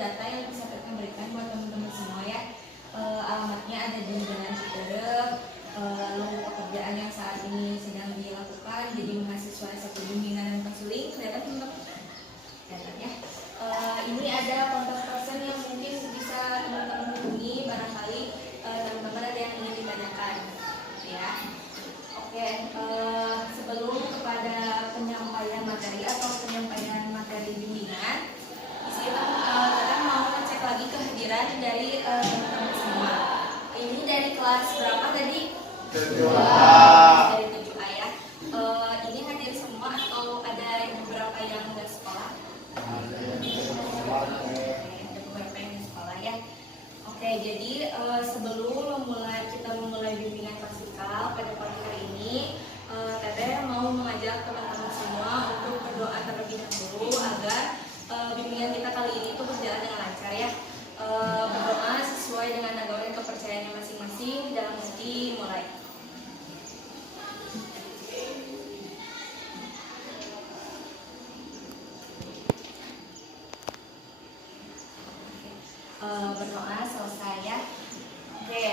data yang bisa kita berikan buat teman-teman semua ya. Alamatnya ada di Jalan Citerep. Lalu pekerjaan yang saat ini sedang dilakukan jadi mahasiswa S1 bimbingan dan konseling. Kelihatan teman-teman? Kelihatan ya. Ini ada kontak person yang mungkin bisa teman-teman hubungi barangkali teman-teman ada yang ingin ditanyakan ya. Oke, sebelum kepada penyampaian materi atau penyampaian materi bimbingan, di sini kita mau ngecek lagi kehadiran dari teman-teman semua. Ini dari kelas berapa tadi? 7A. Dari 7A ya. Ini hadir semua atau ada beberapa yang nggak sekolah? Ada beberapa yang di sekolah ya. Oke, jadi sebelum kita memulai bimbingan klasikal pada pagi hari ini, Teteh mau mengajak teman-teman semua untuk berdoa terlebih dahulu agar bimbingan kita kali ini tuh berjalan dengan lancar ya. Berdoa sesuai dengan nagori kepercayaannya masing-masing dalam hati. Mulai. Berdoa selesai ya. Oke,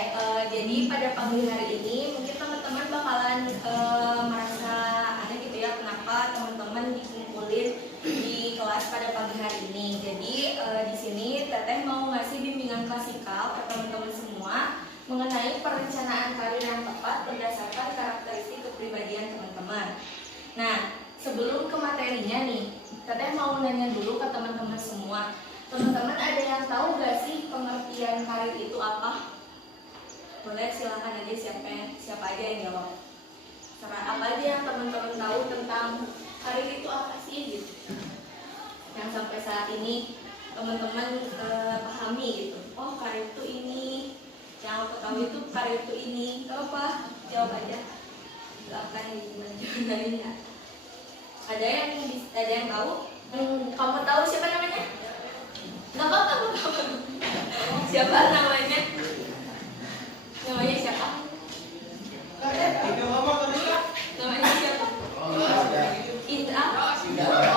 jadi pada pagi hari ini mungkin teman-teman bakalan merasa aneh gitu ya, kenapa teman-teman dikumpulin di kelas pada pagi hari ini. Jadi di sini Teteh mau ngasih bimbingan klasikal ke teman-teman semua mengenai perencanaan karir yang tepat berdasarkan karakteristik kepribadian teman-teman. Nah, sebelum ke materinya nih, Teteh mau nanya dulu ke teman-teman semua. Teman-teman ada yang tahu gak sih pengertian karir itu apa? Boleh silakan aja siapa aja yang jawab. Apa aja yang teman-teman tahu tentang karir itu apa sih gitu? Yang sampai saat ini teman-teman pahami gitu. Oh, karir itu ini. Yang aku tahu itu karir itu ini. Gak apa? Jawab aja. Silakan gimana ya. Ada yang tahu? Kamu tahu siapa namanya? Gak apa-apa. Siapa namanya? Namanya siapa? Namanya siapa? Indra? Oh,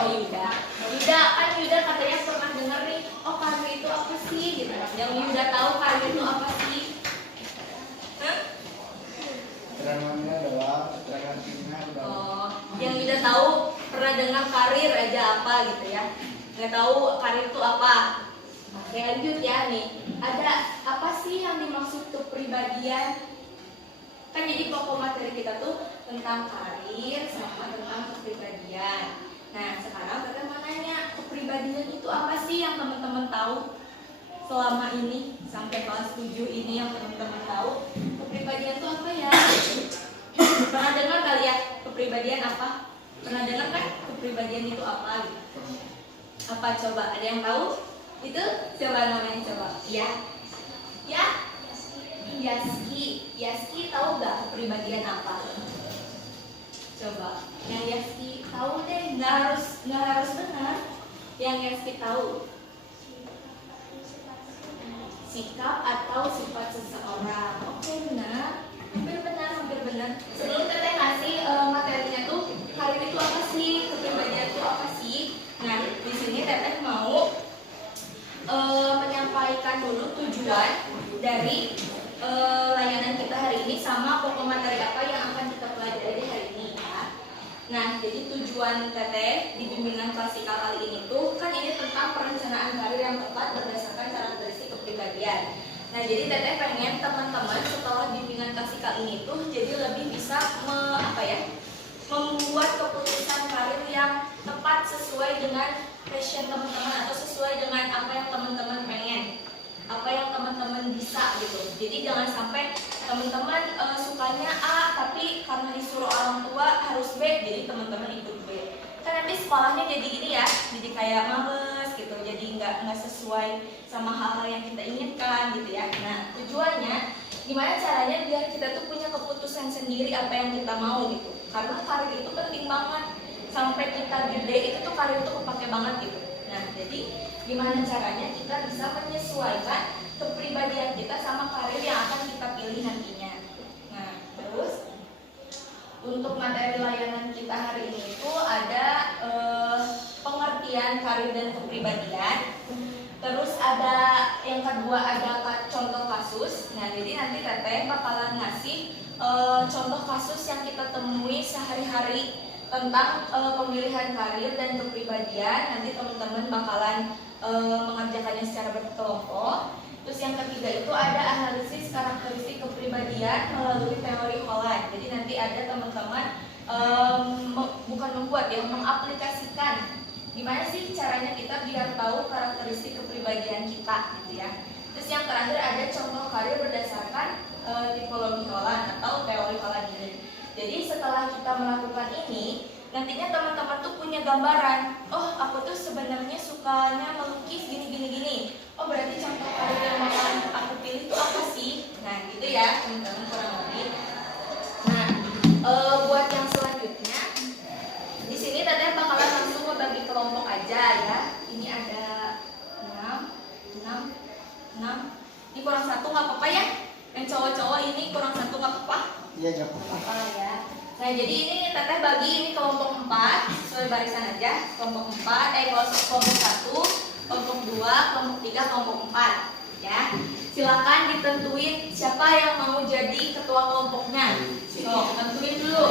Yuda. Yuda, kan Yuda katanya pernah dengar nih, oh karir itu apa sih? Gitu. Yang Yuda tahu karir itu apa sih? Hah? Keterangannya adalah keterangan kimia. Oh, yang Yuda tahu pernah dengar karir aja apa gitu ya? Nggak tahu karir itu apa? Oke, lanjut ya nih. Ada apa sih yang dimaksud kepribadian? Kan jadi pokok materi kita tuh tentang karir sama tentang kepribadian. Nah, sekarang kita mau nanya, kepribadian itu apa sih yang teman-teman tahu selama ini sampai kelas 7 ini yang teman-teman tahu? Kepribadian itu apa ya? Pernah dengar kali ya kepribadian apa? Pernah dengar kan kepribadian itu apa gitu? Apa coba? Ada yang tahu? Itu siapa namanya coba? Ya? Yaski tahu gak kepribadian apa? Coba, yang Yaski tahu deh, nggak harus benar. Yang Yaski tahu sikap atau sifat seseorang. Oke, benar. Hampir benar. Sebelum Teteh ngasih materinya tuh, karir itu apa sih? Kepribadian itu apa sih? Nah, di sini Teteh mau menyampaikan dulu tujuan dari layanan kita hari ini sama pokok materi apa yang akan kita pelajari hari ini ya. Nah, jadi tujuan Teteh di bimbingan klasikal kali ini tuh kan ini tentang perencanaan karir yang tepat berdasarkan karakteristik kepribadian. Nah, jadi Teteh pengen teman-teman setelah bimbingan klasikal ini tuh jadi lebih bisa membuat keputusan karir yang tepat sesuai dengan passion teman-teman atau sesuai dengan apa yang teman-teman pengen, apa yang teman-teman bisa gitu. Jadi jangan sampai teman-teman sukanya A tapi karena disuruh orang tua harus B, jadi teman-teman ikut B. Kan nanti sekolahnya jadi ini ya, jadi kayak males gitu, jadi nggak sesuai sama hal-hal yang kita inginkan gitu ya. Nah, tujuannya gimana caranya biar kita tuh punya keputusan sendiri apa yang kita mau gitu. Karena karir itu penting banget. Sampai kita gede itu tuh karir itu kepake banget gitu. Nah, jadi gimana caranya kita bisa menyesuaikan kepribadian kita sama karir yang akan kita pilih nantinya. Nah, terus untuk materi layanan kita hari ini itu ada pengertian karir dan kepribadian. Terus kedua ada contoh kasus. Nah, jadi nanti Teteh bakalan ngasih contoh kasus yang kita temui sehari-hari tentang pemilihan karir dan kepribadian. Nanti teman-teman bakalan mengerjakannya secara berkelompok. Terus yang ketiga itu ada analisis karakteristik kepribadian melalui teori Holland. Jadi nanti ada teman-teman bukan membuat ya, mengaplikasikan gimana sih caranya kita biar tahu karakteristik kepribadian kita gitu ya. Terus yang terakhir ada contoh karir berdasarkan tipologi Holland atau teori Holland ini. Jadi setelah kita melakukan ini, nantinya teman-teman tuh punya gambaran. Oh, aku tuh sebenarnya sukanya melukis gini. Oh, berarti contoh karir yang bakalan aku pilih itu apa sih? Nah, gitu ya teman-teman kurang lebih. Nah, buat yang selanjutnya, di sini Teteh bakalan langsung membagi kelompok aja ya. Ini ada 6. Ini kurang 1 nggak apa-apa ya? Yang cowok-cowok ini kurang 1 nggak apa-apa? Iya, nggak Apa ya? Nah, jadi ini Teteh bagi ini kelompok 4 sesuai barisan aja. Kelompok 4, kelompok 1, kelompok 2, kelompop 3, kelompok 4 ya. Silakan ditentuin siapa yang mau jadi ketua kelompoknya. So, tentuin dulu.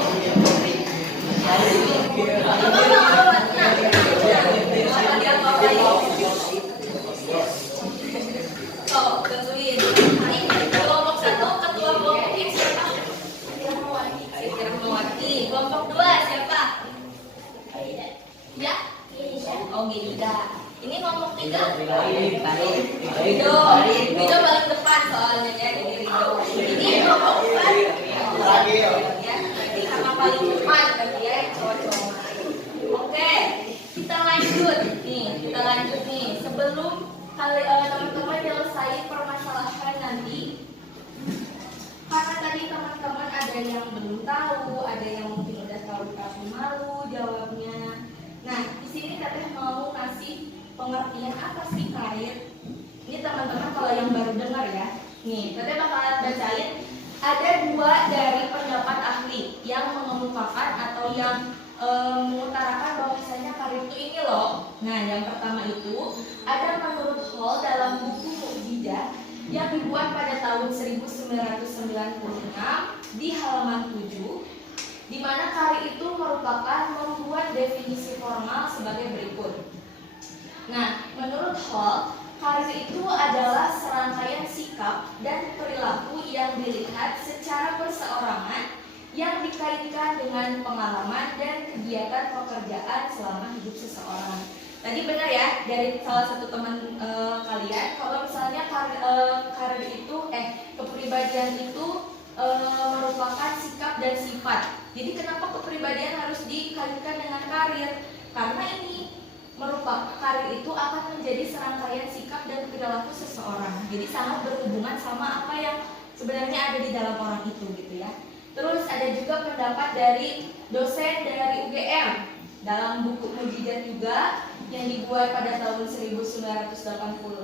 So, tentuin. Ini kelompok 1 ketua kelompoknya siapa? Siti Rahmawati. Kelompok 2 siapa? Ya? Oh, Gida. Ini kelompok 3. Rido paling depan soalnya ya, jadi Rido. Ini kelompok 4. Ya, berarti karena paling depan berarti ya cowok-cowok. Oke, kita lanjut nih. Sebelum teman-teman nyelesain permasalahan nanti, karena tadi teman-teman ada yang belum tahu, ada yang mungkin udah tahu tapi malu jawabnya. Nah, di sini Teteh mau kasih pengertian apa sih karir. Ini teman-teman kalau yang baru dengar ya. Nih, Teteh bakalan bacain ada 2 dari pendapat ahli yang mengemukakan atau yang mengutarakan bahwasanya karir itu ini loh. Nah, yang pertama itu ada menurut Hall dalam buku Mukjizat yang dibuat pada tahun 1996 di halaman 7, di mana karir itu merupakan membuat definisi formal sebagai berikut. Nah, menurut Hall, karir itu adalah serangkaian sikap dan perilaku yang dilihat secara perseorangan yang dikaitkan dengan pengalaman dan kegiatan pekerjaan selama hidup seseorang. Tadi benar ya dari salah satu teman kalian kalau misalnya karir itu kepribadian itu merupakan sikap dan sifat. Jadi kenapa kepribadian harus dikaitkan dengan karir? Karena ini merupakan karir itu akan menjadi serangkaian sikap dan perilaku seseorang. Jadi sangat berhubungan sama apa yang sebenarnya ada di dalam orang itu gitu ya. Terus ada juga pendapat dari dosen dari UGM dalam buku Mukjizat juga yang dibuat pada tahun 1986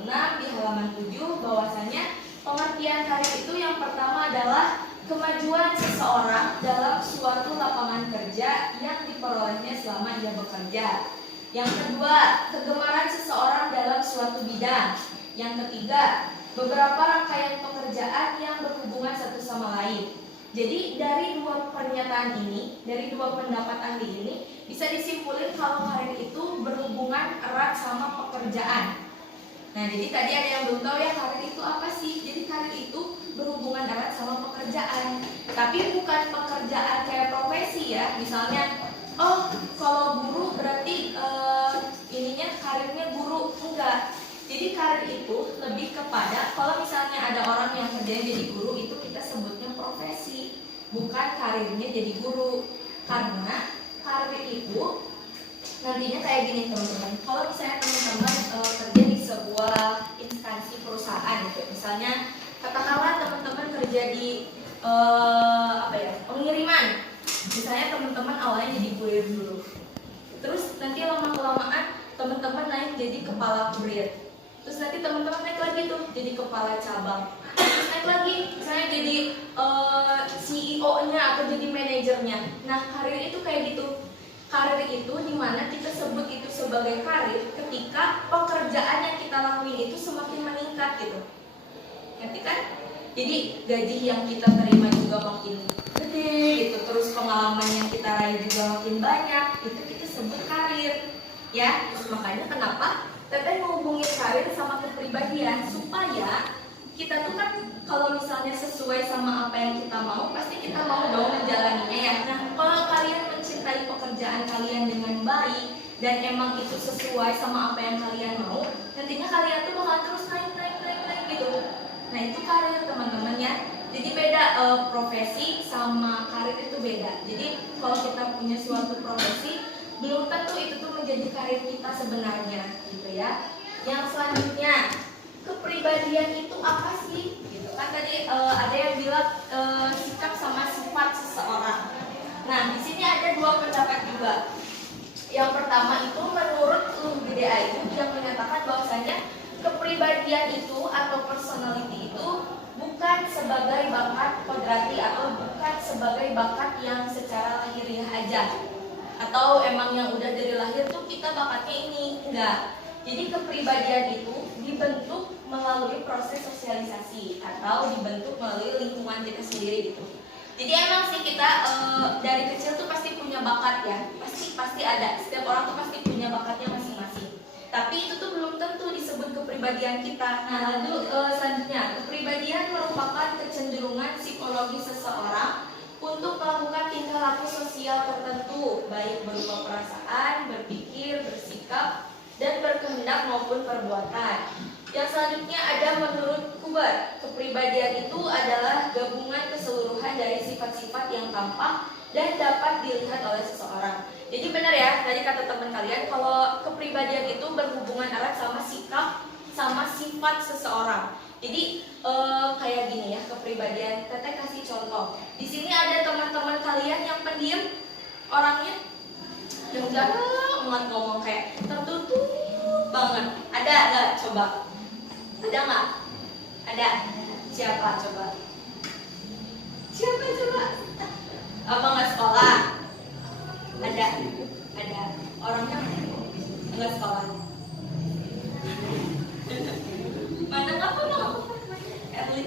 di halaman 7 bahwasanya pengertian karir itu yang pertama adalah kemajuan seseorang dalam suatu lapangan kerja yang diperolehnya selama ia bekerja. Yang kedua, kegemaran seseorang dalam suatu bidang. Yang ketiga, beberapa rangkaian pekerjaan yang berhubungan satu sama lain. Jadi dari 2 pernyataan ini, dari 2 pendapat ahli ini bisa disimpulkan kalau karir itu berhubungan erat sama pekerjaan. Nah, jadi tadi ada yang belum tahu ya karir itu apa sih? Jadi karir itu berhubungan erat sama pekerjaan. Tapi bukan pekerjaan kayak profesi ya. Misalnya, oh kalau guru berarti ininya karirnya guru, enggak. Jadi karir itu lebih kepada kalau misalnya ada orang yang kerjanya jadi guru itu kita sebutnya profesi, bukan karirnya jadi guru. Karena karir itu nantinya kayak gini teman-teman. Kalau misalnya teman-teman kerja di sebuah instansi perusahaan gitu, misalnya katakanlah teman-teman kerja di pengiriman. Misalnya teman-teman awalnya jadi kurir dulu. Terus nanti lama-kelamaan teman-teman naik jadi kepala kurir. Terus nanti teman-teman naik lagi tuh jadi kepala cabang. Terus naik lagi misalnya jadi CEO-nya atau jadi manajernya. Nah, karir itu kayak gitu. Karir itu dimana kita sebut itu sebagai karir ketika pekerjaan yang kita lakuin itu semakin meningkat gitu. kan? Jadi gaji yang kita terima juga makin gede gitu, terus pengalaman yang kita raih juga makin banyak, itu kita sebut karir ya. Makanya kenapa Teteh menghubungin karir sama kepribadian, supaya kita tuh kan kalau misalnya sesuai sama apa yang kita mau, pasti kita mau dong menjalaninya ya. Nah, kalau kalian mencintai pekerjaan kalian dengan baik dan emang itu sesuai sama apa yang kalian mau, nantinya kalian tuh bakal terus naik gitu. Nah, itu karir teman-teman ya. Jadi beda, profesi sama karir itu beda. Jadi kalau kita punya suatu profesi, belum tentu itu tuh menjadi karir kita sebenarnya gitu ya. Yang selanjutnya, kepribadian itu apa sih? Gitu kan tadi ada yang bilang sikap sama sifat seseorang. Nah, di sini ada dua pendapat juga. Yang pertama itu menurut Gede Ayu yang menyatakan bahwasanya kepribadian itu atau personality itu bukan sebagai bakat kodrati atau bukan sebagai bakat yang secara lahiriah aja, atau emang yang udah dari lahir tuh kita bakatnya ini, enggak. Jadi kepribadian itu dibentuk melalui proses sosialisasi atau dibentuk melalui lingkungan kita sendiri gitu. Jadi emang sih kita dari kecil tuh pasti punya bakat ya, pasti ada. Setiap orang tuh pasti punya bakatnya masing-masing. Tapi itu tuh belum tentu disebut kepribadian kita. Nah, lalu selanjutnya, kepribadian merupakan kecenderungan psikologi seseorang untuk melakukan tingkah laku sosial tertentu, baik berupa perasaan, berpikir, bersikap, dan berkehendak maupun perbuatan. Yang selanjutnya ada menurut Kubar, kepribadian itu adalah gabungan keseluruhan dari sifat-sifat yang tampak dan dapat dilihat oleh seseorang. Jadi benar ya, tadi kata teman kalian kalau kepribadian itu berhubungan erat sama sikap, sama sifat seseorang. Jadi kayak gini ya kepribadian. Teteh kasih contoh. Di sini ada teman-teman kalian yang pendiam, orangnya yang jarang banget ngomong, kayak tertutup banget. Ada nggak? Coba. Ada nggak? Ada. Siapa coba? Siapa coba? Apa nggak sekolah? Ada. Orangnya nggak sekolah. Mana apa mau? Erlin.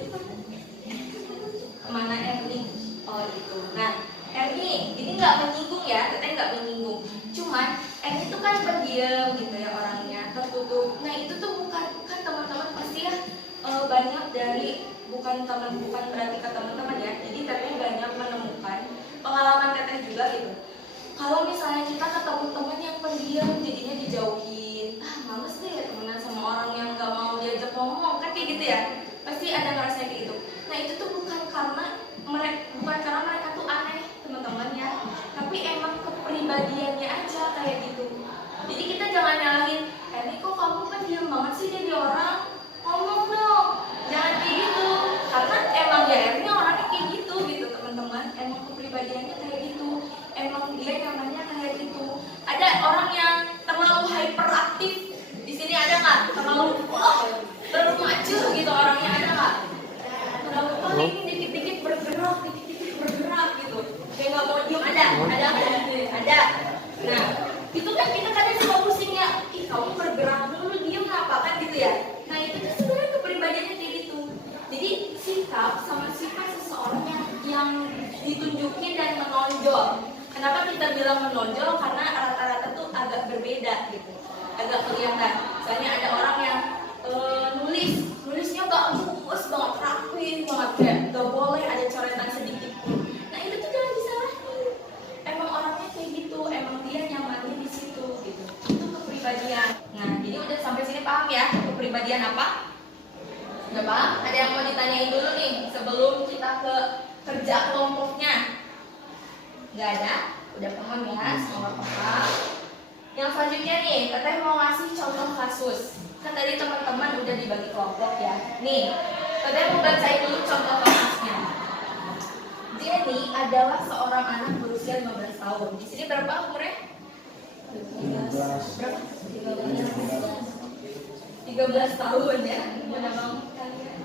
Kemana Erlin? Oh itu. Nah, Erni, ini nggak menyinggung ya, Teteh nggak menyinggung. Cuman Erni itu kan pendiam gitu ya orangnya, tertutup. Nah itu tuh bukan teman-teman pasti ya banyak dari bukan berarti ke teman-teman ya. Jadi Teteh banyak menemukan pengalaman Teteh juga gitu. Kalau misalnya kita ketemu teman yang pendiam, jadinya dijauhin. Males deh ya temenan sama orang yang nggak mau diajak ngomong, kan kayak gitu ya. Pasti ada ngerasa kayak gitu. Nah itu tuh bukan karena mereka tuh aneh teman-teman ya, tapi emang kepribadiannya aja kayak gitu. Jadi kita jangan nyalahin, ini kok kamu kan diam banget sih jadi orang, ngomong dong, jangan kayak gitu. Karena emang ya Erni orangnya kayak gitu teman-teman, emang kepribadiannya kayak gitu, emang dia nyamannya kayak gitu. Ada orang yang terlalu hyperaktif, di sini ada nggak? Terlalu maju gitu orangnya, ada nggak? Terlalu paling dikit-dikit bergerak gitu, kayak nggak mau diem. Ada. Nah itu kan kita kadang suka pusing ya, ih kamu bergerak dulu diem apa kan gitu ya. Nah itu tuh sebenarnya kepribadiannya kayak gitu. Jadi sikap sama sifat seseorang yang ditunjukin dan menonjol. Kenapa kita bilang menonjol? Karena rata-rata tuh agak berbeda gitu, agak kelihatan. Soalnya ada orang yang nulisnya bagus banget, rapi banget, kayak gak boleh ada coretan sedikit pun. Nah itu tuh jangan disalahin. Emang orangnya kayak gitu, emang dia nyamannya di situ gitu. Itu kepribadian. Nah jadi udah sampai sini paham ya kepribadian apa? Udah paham? Ada yang mau ditanyain dulu nih sebelum kita ke kerja kelompoknya? Gak ada? Udah paham ya? Semoga paham. Yang selanjutnya nih, Teteh mau ngasih contoh kasus. Kan tadi teman-teman udah dibagi kelompok ya. Nih, Teteh mau bacain dulu contoh kasusnya. Jenny adalah seorang anak berusia 15 tahun. Di sini berapa umurnya? 13. Berapa? 13 tahun ya. Benar banget kalian.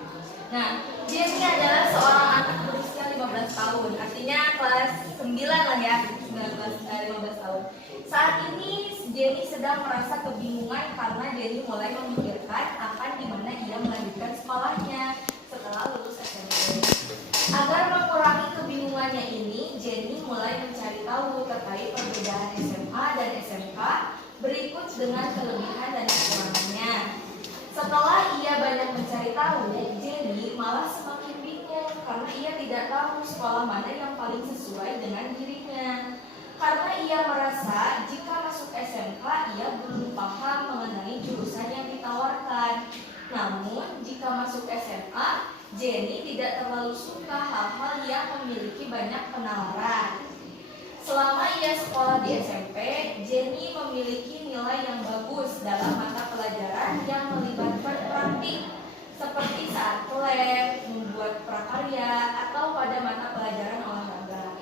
Nah, Jenny adalah seorang anak berusia 15 tahun. Artinya kelas 9 lah ya. 15 tahun. Saat ini Jenny sedang merasa kebingungan karena Jenny mulai memikirkan akan di mana ia melanjutkan sekolahnya setelah Setelah ia banyak mencari tahu, Jenny malah semakin bingung karena ia tidak tahu sekolah mana yang paling sesuai dengan dirinya. Karena ia merasa jika masuk SMK ia belum paham mengenai jurusan yang ditawarkan. Namun jika masuk SMA, Jenny tidak terlalu suka hal-hal yang memiliki banyak penalaran. Selama ia sekolah di SMP, Jenny memiliki nilai yang bagus dalam mata pelajaran yang melibatkan praktik, seperti saat lab, membuat prakarya, atau pada mata pelajaran olahraga.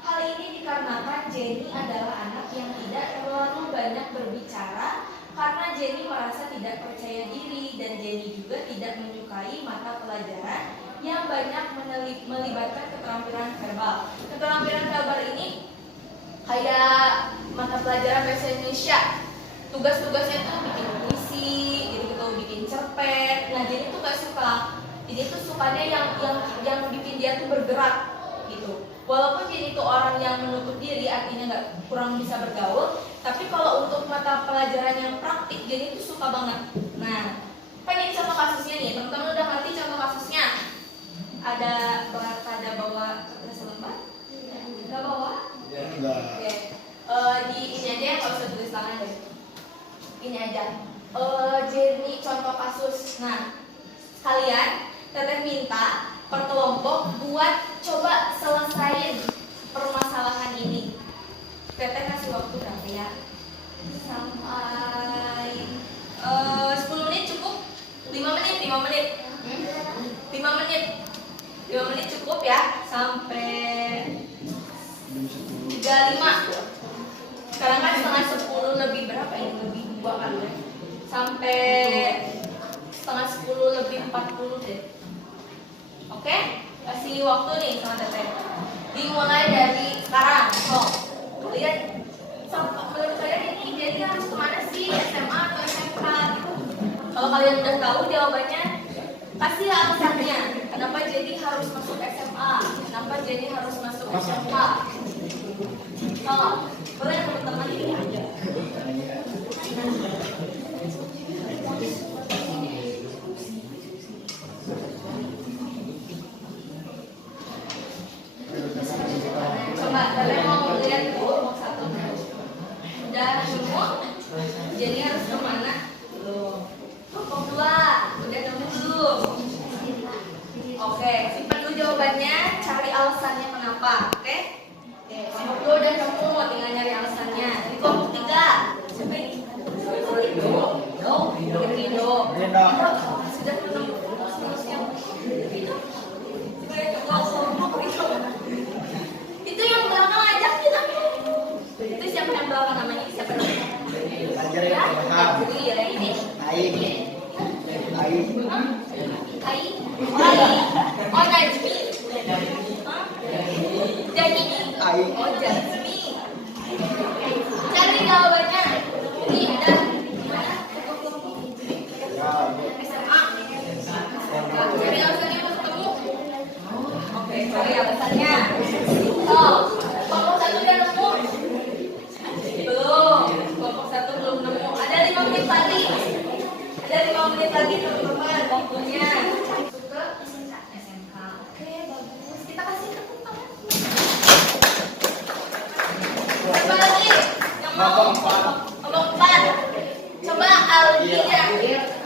Hal ini dikarenakan Jenny adalah anak yang tidak terlalu banyak berbicara karena Jenny merasa tidak percaya diri dan Jenny juga tidak menyukai mata pelajaran yang banyak melibatkan keterampilan verbal. Keterampilan verbal ini kayak mata pelajaran bahasa Indonesia, tugas-tugasnya tuh bikin puisi, gitu, bikin cerpen. Nah, jadi tuh gak suka. Jadi tuh sukanya yang bikin dia tuh bergerak, gitu. Walaupun jadi tuh orang yang menutup diri, artinya kurang bisa bergaul. Tapi kalau untuk mata pelajaran yang praktik, jadi tuh suka banget. Nah, kan ini contoh kasusnya nih, teman-teman udah ngerti contoh kasusnya? Ada bawa kertas lembar? Enggak bawa? Enggak. Oke. Di ini aja ya, kalau usah tulis tangan deh. Ini aja. Jadi contoh kasus. Nah, kalian teteh minta per kelompok buat coba selesaiin permasalahan ini. Teteh kasih waktu berapa ya? Sampai 10 menit cukup? 5 menit? 5 menit? 5 menit? 5 menit cukup ya? Sampai 35. Sekarang kan setengah 10 lebih berapa ini? Lebih 2 kan ya? Sampai setengah 10 lebih 40 deh. Oke? Kasih waktu nih sama teteh. Dimulai dari sekarang. Lihat, menurut kalian ini jadi harus kemana sih? SMA atau SMK? Kalau kalian udah tahu jawabannya, kasih alasannya. Kenapa jadi harus masuk SMA? Kenapa jadi harus masuk SMK? Boleh teman-teman ini aja. Coba kalian mau lihat kelompok 1 udah nemu? Jadi harus kemana? Kelompok 2 udah nemu belum? Oke, simpan dulu jawabannya, cari alasannya kenapa, oke? Kelompok 2 udah nemu, tinggal nyari alasannya. Di kelompok 3, siapa ini? Rido. Sudah nemu yang itu? Itu yang belakang aja kita. Itu siapa yang belakang namanya? Siapa namanya? Belajar ya, paham. Iya, ini. Aing. Oh, Najmi. Jadi Aing. oh, Jasmi. Cari jawabannya. Ini udah gimana? SMA. Cari alasannya pas ketemu. Oke, cari alasannya. Kelompok 1 udah nemu? Belum. Kelompok 1 belum nemu. Ada 5 menit lagi. Ada 5 menit lagi teman-teman waktunya. Ke SMK. Oke, bagus. Kita kasih tepuk tangan. Siapa lagi? Yang mau? Kelompok 4. Coba Aldi ya.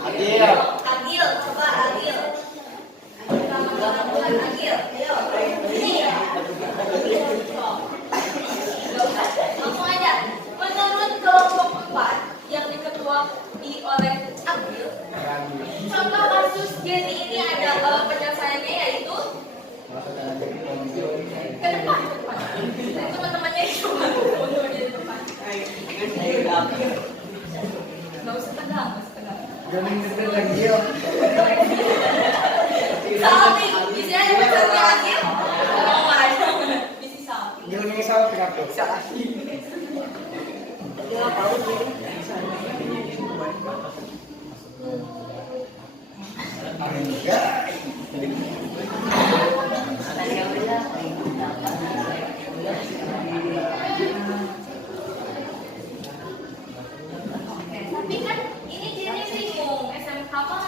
Adil. Coba Adil. Adil. Ayo. Ini. Langsung aja. Menurut kelompok 4 yang diketuai oleh Adil, contoh kasus Jenny ini ada penyelesaiannya yaitu ke depan. Nah, teman-temannya itu di depan. Nggak usah tegang. Jangan deg-degan lagi ya. Salting, bisa aja peserta Adil. Ngomong aja. Bisa salting. Jangan misal kenapa? Enggak. Tapi kan ini Jenny bingung, SMK mah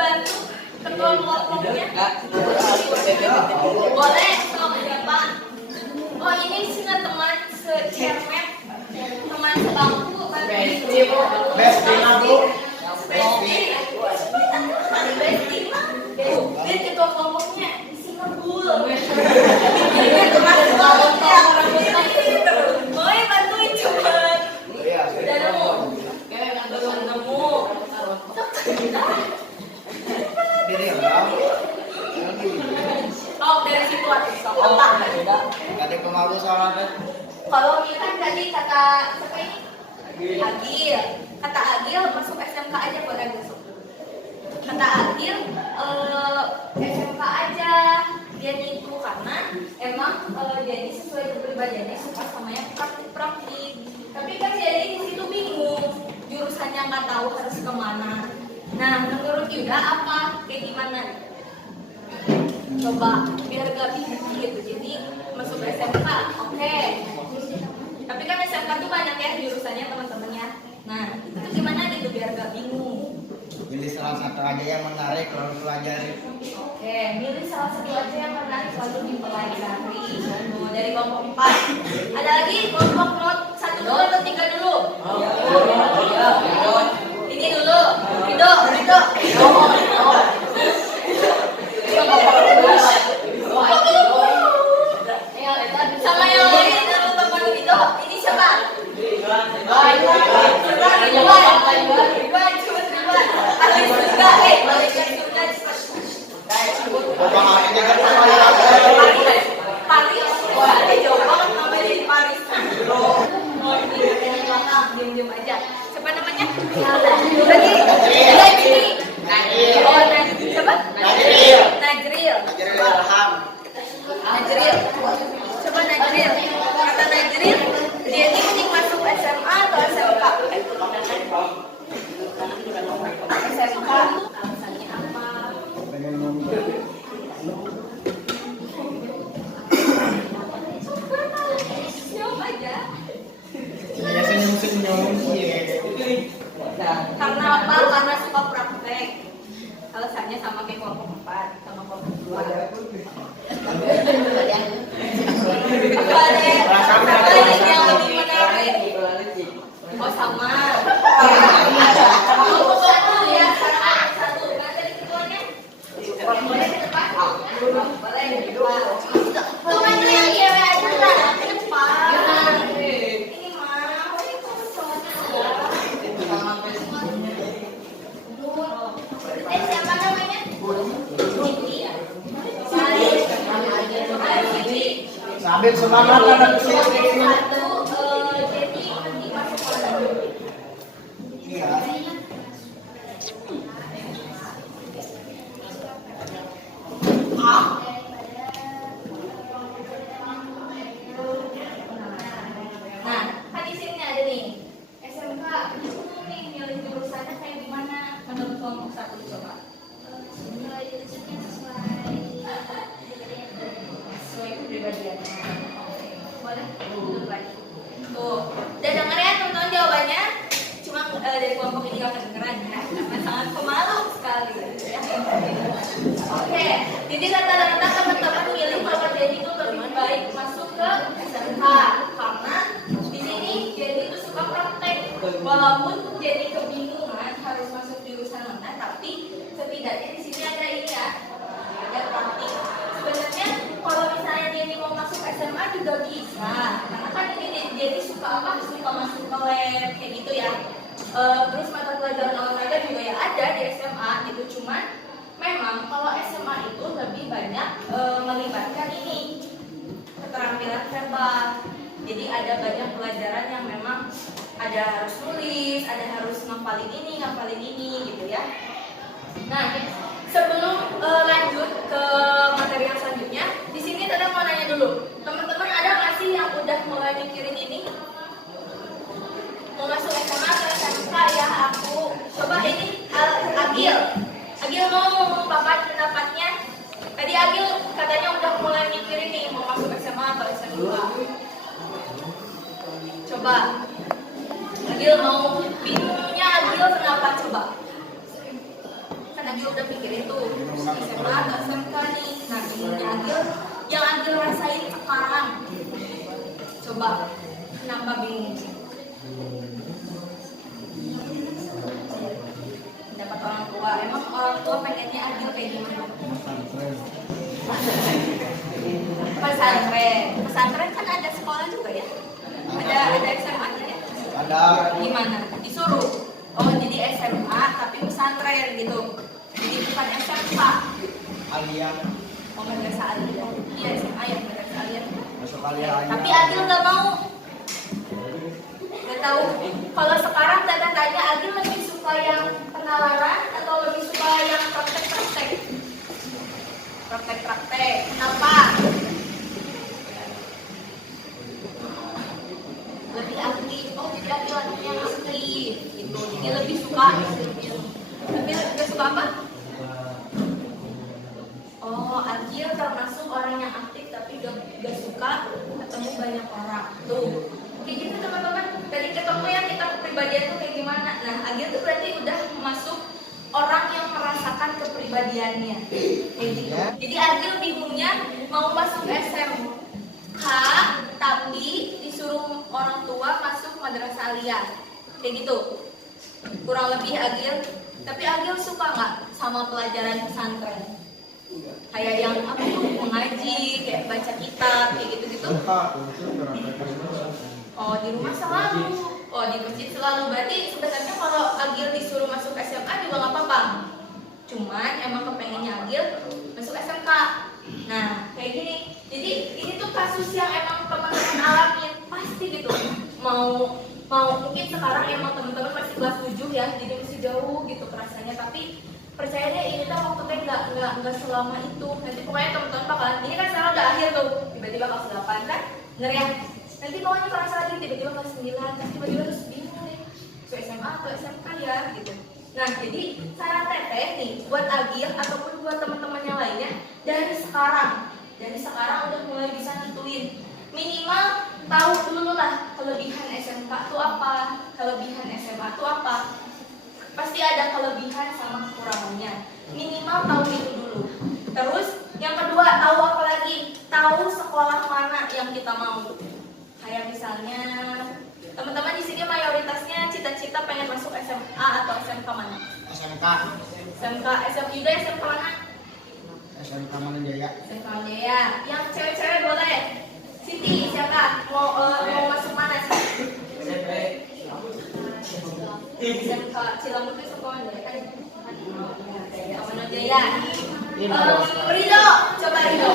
membantu ketua kelompoknya? Boleh, sama siapa? Oh ini sih teman secermet, teman sebangku, Besti mah bu. Besti. Dia ketua kelompoknya isi ngebul. Jadi kan teman kelompoknya boleh bantuin cepet. Iya. Udah nemu. Ini orang. Oh dari situ ada apa? Tadi pemalu salah kan? Kalau ini kan tadi kata ini Agil, kata Agil masuk SMK aja boleh masuk. Kata Agil SMK aja dia itu karena emang jadi sesuai kepribadiannya suka sama yang praktik. Tapi kan jadi di situ bingung jurusannya nggak tahu harus kemana. Nah menurut Yuda apa kayak gimana? Coba biar gak bingung gitu. Jadi masuk SMK, oke. Tapi kan SMK tuh banyak ya jurusannya teman-temannya. Nah itu tuh gimana gitu biar gak bingung. Pilih salah satu aja yang menarik kalau pelajari. Oke, milih salah satu aja yang menarik lalu dipelajari. Dari kelompok 4. Ada lagi kelompok 1 dulu atau 3 dulu? Ini dulu. Ridho. Sama yang lain teman-teman Ridho. Ini siapa? Ridwan. Ahli surga. Malaikat surga. Abang akhirnya kan Paris. Wah, ada jauh banget namanya di Paris. Oh, ini dari belakang, diam-diam aja. Siapa namanya? Najril. Oh, siapa? Najril. Najril. Coba Najril. Kata Najril, dia ini mending masuk SMA atau SMK? SMK. Alasannya apa? Jawab aja. saya senyum-senyum sih. Karena apa? Karena suka praktek. Alasannya sama kayak kelompok 4 sama kelompok 2. Apa ada yang lebih menarik? Oh sama. Kelompok 1 ya, satu. Mana dari ketuanya? Boleh ke depan? Boleh ke depan. Teman itu yang cewek aja lah, ke depan. Ini mah, siapa namanya? Sambil semangat anak sini. Jadi nanti masuk mana? Iya. Nah, kan di sini ada nih SMK. Bingung nih milih jurusannya kayak gimana menurut kelompok 1 coba. Sesuai kepribadiannya. Boleh duduk lagi. Tuh, udah denger ya teman-teman jawabannya? Cuma dari kelompok ini gak kedengeran ya, karena sangat pemalu sekali. Ya. Oke, jadi rata-rata teman-teman milih kalau jadi itu lebih baik masuk ke SMK karena di sini jadi itu suka praktek. Walaupun jadi kebingungan harus masuk jurusan mana, tapi setidaknya di sini ada ini ya, ada praktik. Sebenarnya kalau misalnya dia mau masuk SMA juga bisa, karena kan ini jadi suka apa? Suka masuk ke lab kayak gitu ya. Terus mata pelajaran olahraga juga ya ada di SMA gitu, cuman memang kalau SMA itu lebih banyak melibatkan ini keterampilan verbal. Jadi ada banyak pelajaran yang memang ada harus nulis, ada harus ngapalin ini gitu ya. Nah, sebelum lanjut ke materi yang selanjutnya, di sini Tata mau nanya dulu, teman-teman ada nggak sih yang udah mulai mikirin ini? Mau masuk SMA atau SMK ya aku? Coba ini Agil mau mengungkapkan pendapatnya. Tadi Agil katanya udah mulai mikirin nih mau masuk SMA atau SMK. Coba Agil mau bingungnya Agil kenapa coba? Kan Agil udah pikirin tuh SMA atau SMK nih. Nah ini Agil yang Agil rasain sekarang. Coba, kenapa bingung? Dapat orang tua. Emang orang tua pengennya Agil kayak gimana? Pesantren. Pesantren kan ada sekolah juga ya? Ada SMA-nya ya? Ada. Gimana? Disuruh. Oh, jadi SMA tapi pesantren gitu. Jadi bukan SMK. Aliyah. Oh, madrasah aliyah. Iya, SMA ya, madrasah aliyah. Masuk Aliyah. Tapi Agil nggak mau. Nggak tahu. Kalau sekarang tanya Agil lebih suka yang penalaran atau lebih suka yang praktek-praktek? Praktek-praktek. Kenapa? Lebih aktif. Oh, jadi Agil yang aktif. Gitu. Jadi lebih suka. Tapi lebih suka apa? Oh, Agil termasuk orang yang aktif tapi gak suka ketemu banyak orang. Tuh. Kayak gitu teman-teman. Tadi ketemu ya kita kepribadian tuh kayak gimana. Nah, Agil tuh berarti udah masuk orang yang merasakan kepribadiannya. Kayak gitu. Jadi Agil bingungnya mau masuk SMK tapi disuruh orang tua masuk madrasah aliyah. Kayak gitu. Kurang lebih Agil. Tapi Agil suka nggak sama pelajaran pesantren? Kayak yang apa tuh mengaji, kayak baca kitab, kayak gitu-gitu. Oh, di rumah selalu. Oh, di masjid selalu. Berarti sebenarnya kalau Agil disuruh masuk SMA juga nggak apa-apa. Cuman emang kepengennya Agil masuk SMK. Nah, kayak gini. Jadi ini tuh kasus yang emang teman-teman alamin pasti gitu. Mau mungkin sekarang emang teman-teman masih kelas 7 ya, jadi masih jauh gitu kerasanya. Tapi percaya deh ini tuh waktunya nggak selama itu. Nanti pokoknya teman-teman bakalan, ini kan sekarang udah akhir tuh, tiba-tiba kelas 8 kan ngeri ya. Nanti pokoknya kerasa lagi tiba-tiba kelas 9, terus tiba-tiba harus bingung nih so SMA atau SMK ya gitu. Nah jadi saran teteh nih buat Agil ataupun buat teman-teman yang lainnya, dari sekarang udah mulai bisa nentuin, minimal tahu dulu lah kelebihan SMK itu apa, kelebihan SMA itu apa. Pasti ada kelebihan sama kekurangannya. Minimal tahu itu dulu. Terus yang kedua, tahu apa lagi? Tahu sekolah mana yang kita mau. Kayak misalnya teman-teman di sini mayoritasnya cita-cita pengen masuk SMA atau SMK mana? SMK. SMK, SMK juga SMK mana? SMK Manajaya. SMK Manajaya. Yang cewek-cewek boleh. Siti, siapa? Mau masuk mana sih? SMK Cilamur itu sekolah ya kan? Manajaya. Ridho, coba Ridho.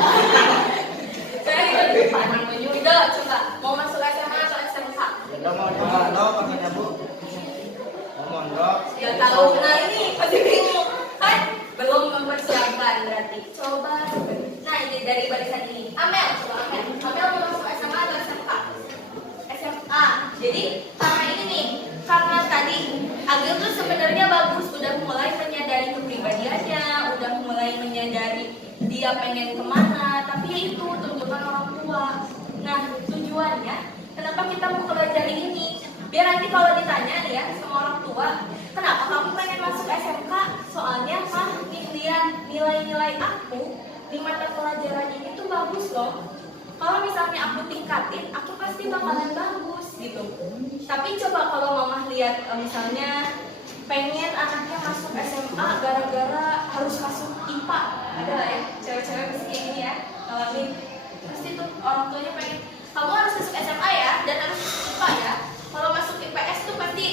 Saya Ridho, coba mau masuk SMA atau SMK? Ya mau mondok katanya Bu. Mau mondok. Ya tahu. Nah ini pasti bingung kan? Belum mempersiapkan berarti. Coba. Nah ini dari barisan ini. Amel, coba Amel. Amel mau masuk SMA atau SMK? SMA. Jadi karena ini nih, karena tadi Agil tuh sebenarnya bagus, udah mulai menyadari kepribadiannya, udah mulai menyadari dia pengen kemana, tapi ya itu tuntutan orang tua. Nah tujuannya, kenapa kita mau pelajari ini? Biar nanti kalau ditanya ya sama orang tua, kenapa kamu pengen masuk SMK? Soalnya mah lihat nilai-nilai aku di mata pelajaran ini tuh bagus loh. Kalau misalnya aku tingkatin, aku pasti bakalan bagus gitu. Tapi coba kalau mama lihat misalnya pengen anaknya masuk SMA gara-gara harus masuk IPA, ada lah ya cewek-cewek pasti kayak gini ya, ngalamin. Pasti tuh orang tuanya pengen kamu harus masuk SMA ya dan harus IPA ya. Kalau masuk IPS tuh pasti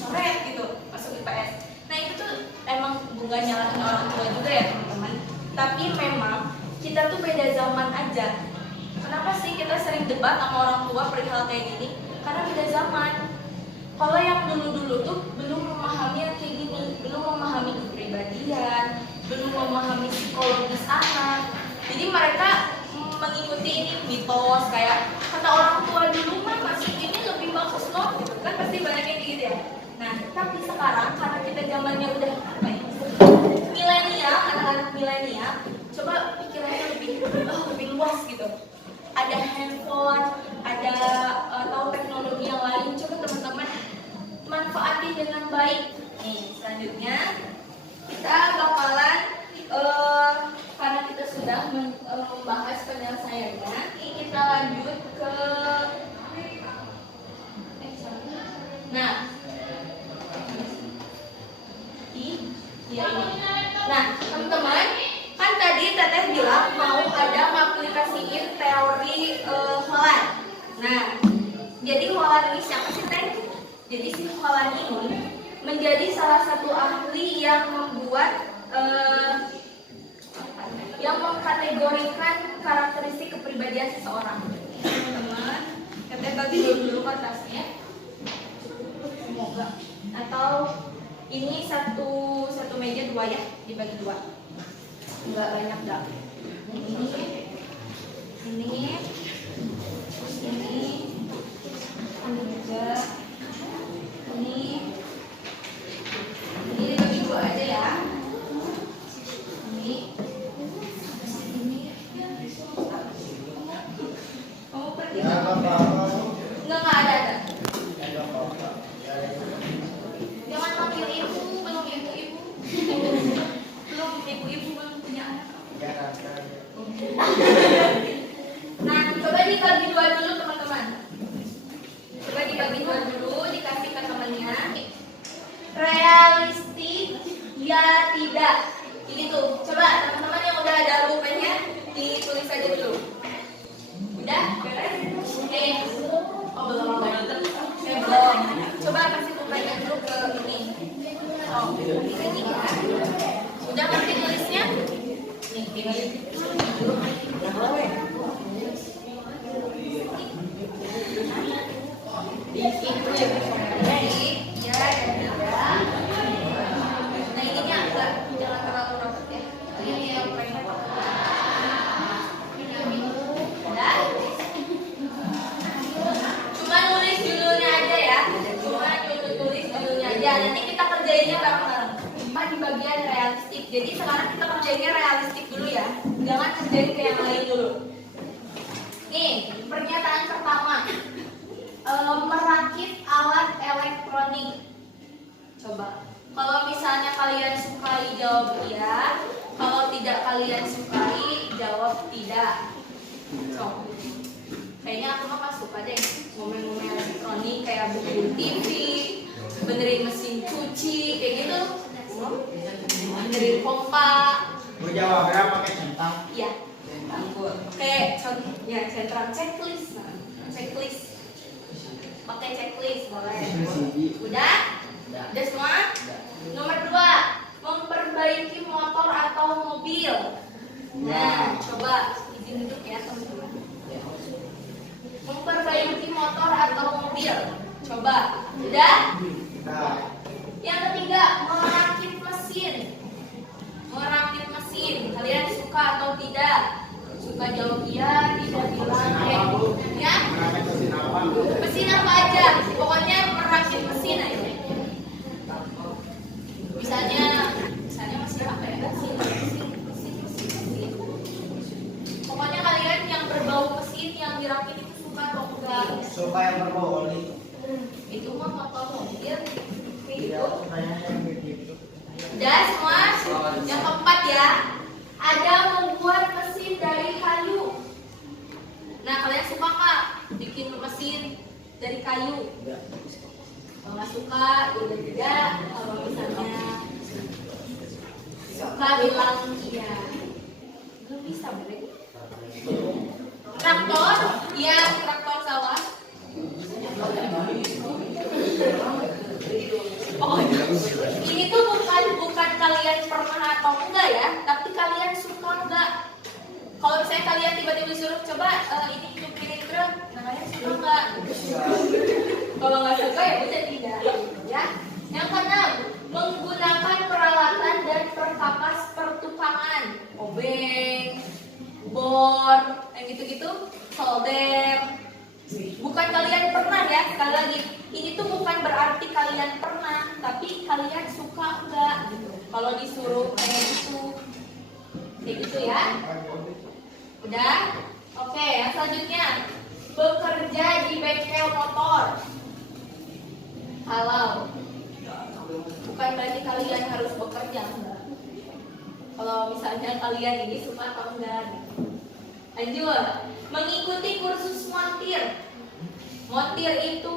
coret gitu masuk IPS. Nah itu tuh emang bukan nyalahin orang tua juga ya teman-teman. Tapi memang kita tuh beda zaman aja. Kenapa sih kita sering debat sama orang tua perihal kayak gini? Karena beda zaman. Kalau yang dulu-dulu tuh belum memahami yang kayak gini, belum memahami kepribadian, belum memahami psikologis anak. Jadi mereka mengikuti ini mitos kayak kata orang tua dulu mah masih ini lebih bagus loh, gitu kan pasti banyak yang gitu ya. Nah tapi sekarang karena kita zamannya udah apa ya? Milenial, anak-anak milenial, coba pikirannya lebih luas gitu. Ada handphone, ada tahu teknologi yang lain. Coba teman-teman manfaati dengan baik. Nih selanjutnya kita bakalan karena kita sudah membahas penyelesaiannya, kita lanjut ke nah ya ini. Nah, teman-teman, kan tadi Teteh bilang mau ada mengaplikasiin teori Holland. Nah, jadi Holland ini siapa sih, Teh? Jadi si Holland ini menjadi salah satu ahli yang membuat yang mengkategorikan karakteristik kepribadian seseorang. Teman-teman, Teteh bagi dulu kertasnya. Semoga. Atau ini satu meja dua ya, dibagi dua. Enggak banyak dah. Ini, terus ini juga, ini dibagi dua aja ya. Ini, kamu pergi? Ya, Bapak. Enggak ada. Jangan panggil ibu, belum ibu-ibu. Belum ibu-ibu belum punya anak. Nah, coba dibagi dua dulu teman-teman. Coba dibagi dua dulu, dikasih ke temannya. Realistik ya tidak. Ini tuh, coba teman-teman yang udah ada pulpennya ditulis aja dulu. Udah? Beres? Oke. Oh, belum. Belum. Coba kasih pulpennya dulu ke ini. Oh, ini ya. Udah ngerti tulisnya? Nih, ini. Nah, ininya agak jangan terlalu rapat ya. Ini yang paling udah. Cuma nulis judulnya aja ya. Cuma tulis judulnya aja. Nanti kita kerjainnya bareng-bareng. Cuma di bagian realistik. Jadi sekarang kita kerjainnya realistik dulu ya. Jangan kerjain ke yang lain dulu. Nih, pernyataan pertama. Merakit alat elektronik. Coba. Kalau misalnya kalian sukai jawab iya. Kalau tidak kalian sukai jawab tidak. Coba. Kayaknya aku mah pas suka deh ngomel-ngomel elektronik kayak benerin TV, benerin mesin cuci, kayak gitu. Benerin pompa. Gue jawabnya pakai centang. Iya. Oke, contohnya central checklist. Nah, checklist. Pakai checklist boleh. Udah? Udah semua? Nomor 2, memperbaiki motor atau mobil. Nah, coba izin duduk ya teman-teman. Memperbaiki motor atau mobil. Coba. Udah? Yang ketiga, merakit mesin. Merakit mesin. Kalian suka atau tidak? Suka jawab iya, tidak bilang ya. Mesin apa aja? Pokoknya merakit mesin aja. Misalnya mesin apa ya? Mesin. Pokoknya kalian yang berbau mesin yang dirakit itu suka atau enggak? Suka yang berbau oli. Itu mah motor mobil. Gitu. Gitu. Udah semua? Yang keempat ya. Ada membuat mesin dari kayu. Nah, kalian suka nggak bikin mesin dari kayu? Kalau nggak suka, udah tidak. Kalau misalnya suka bilang iya. Belum bisa berarti. Traktor, iya traktor sawah. Oh, ini tuh bukan kalian pernah atau enggak ya, tapi kalian suka enggak? Kalau misalnya kalian tiba-tiba disuruh coba ini cupinin truk, nah kalian suka enggak? Kalau nggak suka ya udah tidak, ya. Yang keenam, menggunakan peralatan dan perkakas pertukangan, obeng, bor, yang gitu-gitu, solder. Bukan kalian pernah ya, sekali lagi. Ini tuh bukan berarti kalian pernah, tapi kalian suka enggak gitu. Kalau disuruh kayak gitu ya. Udah? Oke, yang selanjutnya bekerja di bengkel motor. Kalau bukan berarti kalian harus bekerja, enggak. Kalau misalnya kalian ini suka atau enggak gitu. Lanjut, mengikuti kursus montir. Montir itu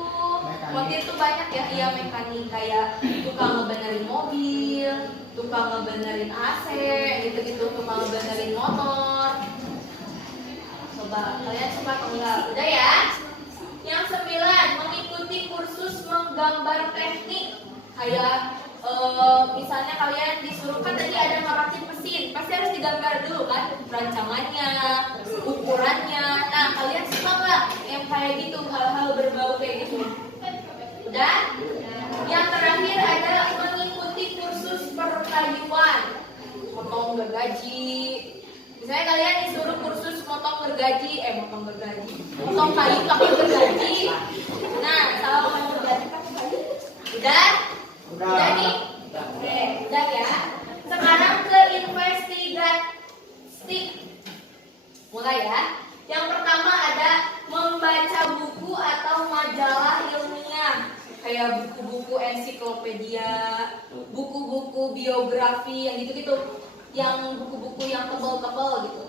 banyak ya, iya mekanik, kayak tukang ngebenerin mobil, tukang ngebenerin AC, gitu-gitu, tukang ngebenerin motor. Coba kalian suka atau enggak? Udah ya. Yang 9, mengikuti kursus menggambar teknik. Kayak misalnya kalian disuruh, kan tadi ada ngerakin mesin, pasti harus digambar dulu kan, rancangannya, ukurannya. Nah, kalian suka nggak yang kayak gitu, hal-hal berbau kayak gitu? Dan yang terakhir ada mengikuti kursus perkayuan, motong gergaji. Misalnya kalian disuruh kursus motong gergaji, motong kayu pakai gergaji. Nah, salah motong gergaji pakai kayu. Udah nih? Oke, udah ya. Sekarang ke investigasi. Mulai ya. Yang pertama ada membaca buku atau majalah ilmiah. Kayak buku-buku ensiklopedia, buku-buku biografi, yang gitu-gitu. Yang buku-buku yang tebal-tebal gitu.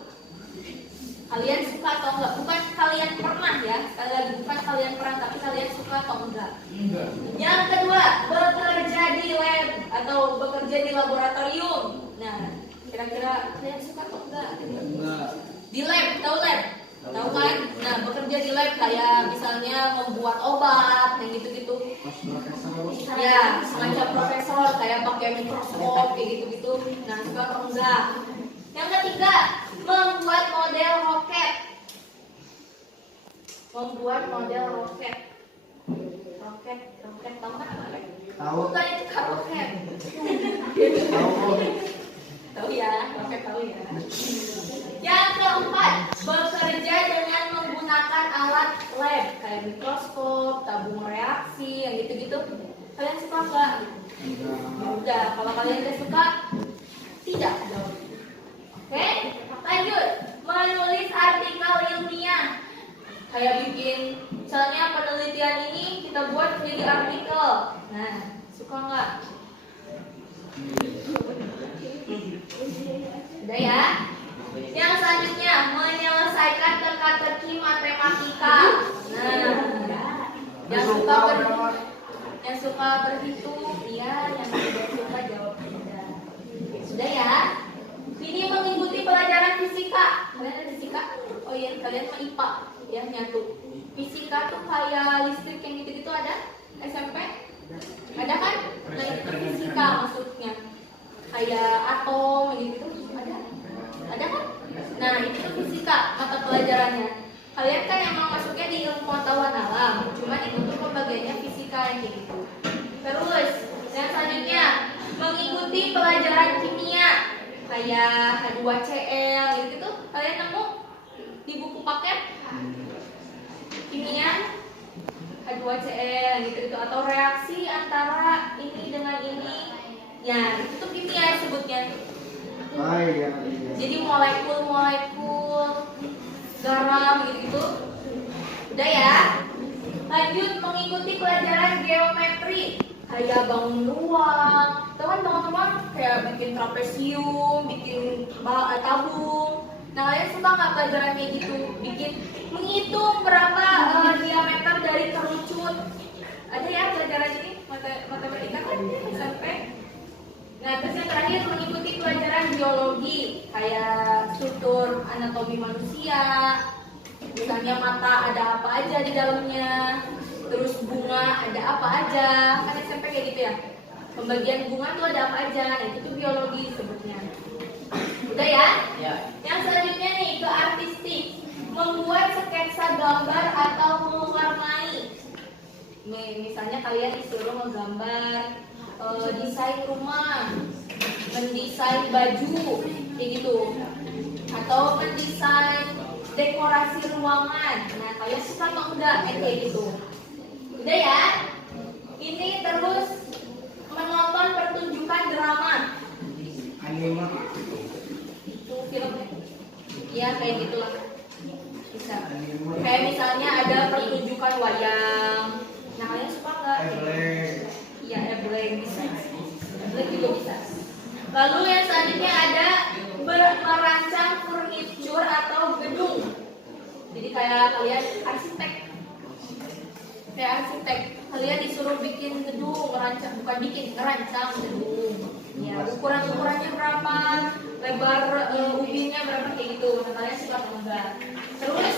Kalian suka atau enggak? Bukan kalian pernah ya, sekali lagi bukan kalian pernah, tapi kalian suka atau enggak? Enggak. Yang kedua, bekerja di lab atau bekerja di laboratorium. Nah, kira-kira kalian suka atau enggak? Enggak. Di lab, tahu lab? Tahu kan? Nah, bekerja di lab kayak misalnya membuat obat, yang gitu-gitu. Ya, semacam profesor kayak pakai mikroskop kayak gitu-gitu. Nah, suka atau enggak? Yang ketiga, membuat model roket. Roket tahu kan? Tahu. Bukan itu kan roket. Tahu ya, roket tahu ya. Yang keempat, bekerja dengan menggunakan alat lab kayak mikroskop, tabung reaksi, yang gitu-gitu. Kalian suka nggak? Udah, kalau kalian tidak suka, tidak. Oke, lanjut. Menulis artikel ilmiah. Kayak bikin, misalnya penelitian ini kita buat menjadi artikel. Nah, suka nggak? Udah ya. Yang selanjutnya, menyelesaikan teka-teki matematika. Nah, yang suka berhitung, iya. Yang tidak suka jawab tidak. Sudah ya. Ini mengikuti pelajaran fisika. Kalian ada fisika? Oh iya, kalian mah IPA ya, nyatu. Fisika tuh kayak listrik yang gitu-gitu ada? SMP? Ada kan? Nah, itu fisika maksudnya. Kayak atom gitu ada? Ada kan? Nah, itu tuh fisika mata pelajarannya. Kalian kan emang masuknya di ilmu pengetahuan alam, cuman itu tuh pembagiannya fisika yang kayak gitu. Terus, yang selanjutnya mengikuti pelajaran kimia. Kayak H2Cl gitu, kalian nemu di buku paket kimia H2Cl gitu, atau reaksi antara ini dengan ini, ya itu tuh kimia sebutnya. Iya. Jadi molekul garam gitu. Udah ya. Lanjut, mengikuti pelajaran geometri. Kayak bangun ruang, tahu kan bangun ruang kayak bikin trapesium, bikin tabung. Nah, kalian suka nggak pelajaran kayak gitu? Menghitung berapa diameter dari kerucut. Ada ya pelajaran ini matematika kan sampai. Nah, terus yang terakhir mengikuti pelajaran biologi kayak struktur anatomi manusia. Misalnya mata ada apa aja di dalamnya. Terus bunga ada apa aja, kan SMP kayak gitu ya. Pembagian bunga tuh ada apa aja, nah itu tuh biologi sebutnya. Udah ya? Ya. Yang selanjutnya nih ke artistik, membuat sketsa gambar atau mewarnai. Misalnya kalian disuruh menggambar desain rumah, mendesain baju, kayak gitu, atau mendesain dekorasi ruangan. Nah, kalian suka atau enggak kayak gitu? Udah ya. Ini terus menonton pertunjukan drama. Anime. Itu filmnya. Ya kayak gitulah. Bisa. Kayak misalnya ada pertunjukan wayang. Nah, kalian suka nggak? Iya, ebleng bisa. Ebleng juga bisa. Lalu yang selanjutnya ada merancang furniture atau gedung. Jadi kayak kalian arsitek, kalian disuruh bikin gedung, ngerancang gedung. Ya, ukurannya berapa, lebar ubinnya berapa kayak gitu. Nah, kalian suka atau enggak? Terus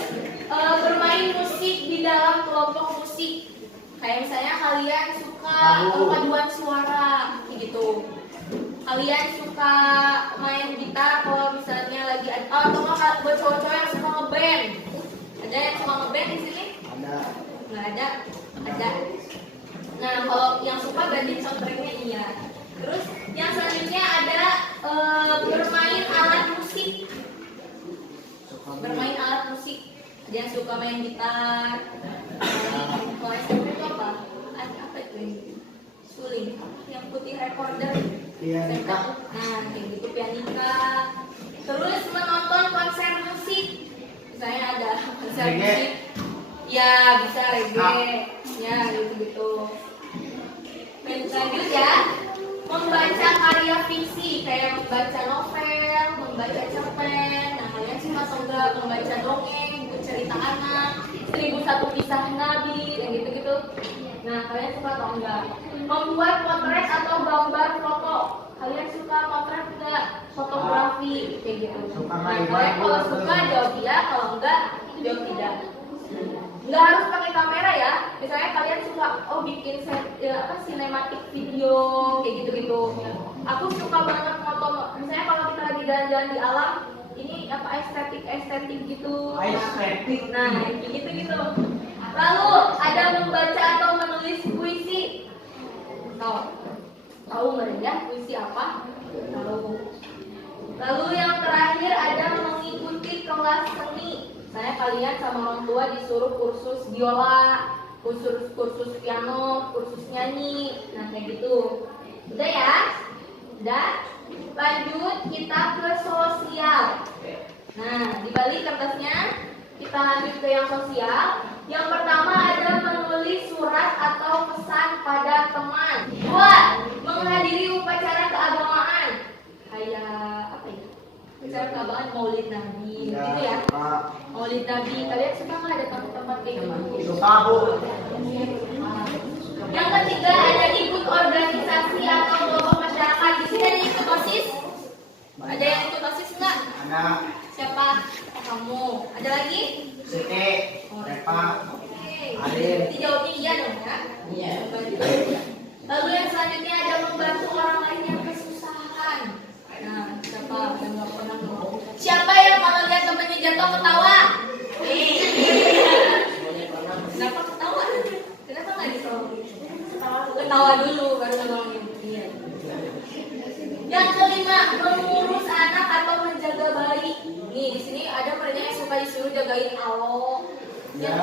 bermain musik di dalam kelompok musik. Kayak misalnya kalian suka paduan suara kayak gitu. Kalian suka main gitar kalau misalnya lagi atau nggak buat cowok-cowok yang suka ngeband. Ada yang suka ngeband di sini? Ada. Nggak ada? Ada. Nah, kalau yang suka ganti soundtracknya iya. Terus yang selanjutnya ada bermain alat musik. Bermain alat musik. Ada yang suka main gitar. Kalau SMP itu apa? Ada apa itu? Suling. Yang putih recorder. Pianika. Nah, kayak gitu pianika. Terus menonton konser musik. Misalnya ada konser musik. Ya, bisa reggae. Ya, gitu-gitu. Lanjut ya. Membaca karya fiksi kayak membaca novel, membaca cerpen. Nah, kalian suka atau enggak membaca dongeng, buku cerita anak, 1001 kisah Nabi, dan gitu-gitu. Nah, kalian suka atau enggak? Membuat potret atau gambar foto. Kalian suka potret enggak? Fotografi kayak gitu. Nah, kalian kalau suka jawab iya, kalau enggak jawab tidak. Nggak harus pakai kamera ya. Misalnya kalian suka bikin sinematik video kayak gitu-gitu. Aku suka banget foto. Misalnya kalau kita lagi jalan-jalan di alam, ini apa estetik gitu. Estetik. Nah, kayak gitu-gitu. Lalu ada membaca atau menulis puisi. Tahu nggak ya puisi apa? Tahu. Lalu yang terakhir ada mengikuti kelas seni. Saya kalian sama orang tua disuruh kursus biola, kursus piano, kursus nyanyi, nah kayak gitu. Udah ya? Udah? Lanjut kita ke sosial. Nah, dibalik kertasnya, kita lanjut ke yang sosial. Yang pertama ada menulis surat atau pesan pada teman. 2. Menghadiri upacara keagamaan. Kayak apa ya? Upacara keagamaan Maulid Nabi, gitu ya. Maulid Nabi, kalian suka nggak ada tempat-tempat kayak gitu? Suka, Bu. Yang ketiga ada ikut organisasi atau kelompok masyarakat. Di sini ada ikut OSIS? Ada yang ikut OSIS nggak? Ada. Siapa? Kamu. Ada lagi? Siti, Repa, Oke. Jadi jawabnya iya dong ya? Iya. Lalu yang selanjutnya ada membantu orang lain yang kesusahan. Nah, siapa yang nggak pernah ngomong? Siapa yang kalau lihat temannya jatuh ketawa? Kenapa ketawa? Kenapa nggak ditawa? Ketawa dulu baru ngomongin. Iya. Yang kelima, mengurus anak atau menjaga bayi. Nih di sini ada mereka yang suka disuruh jagain alo. Ya,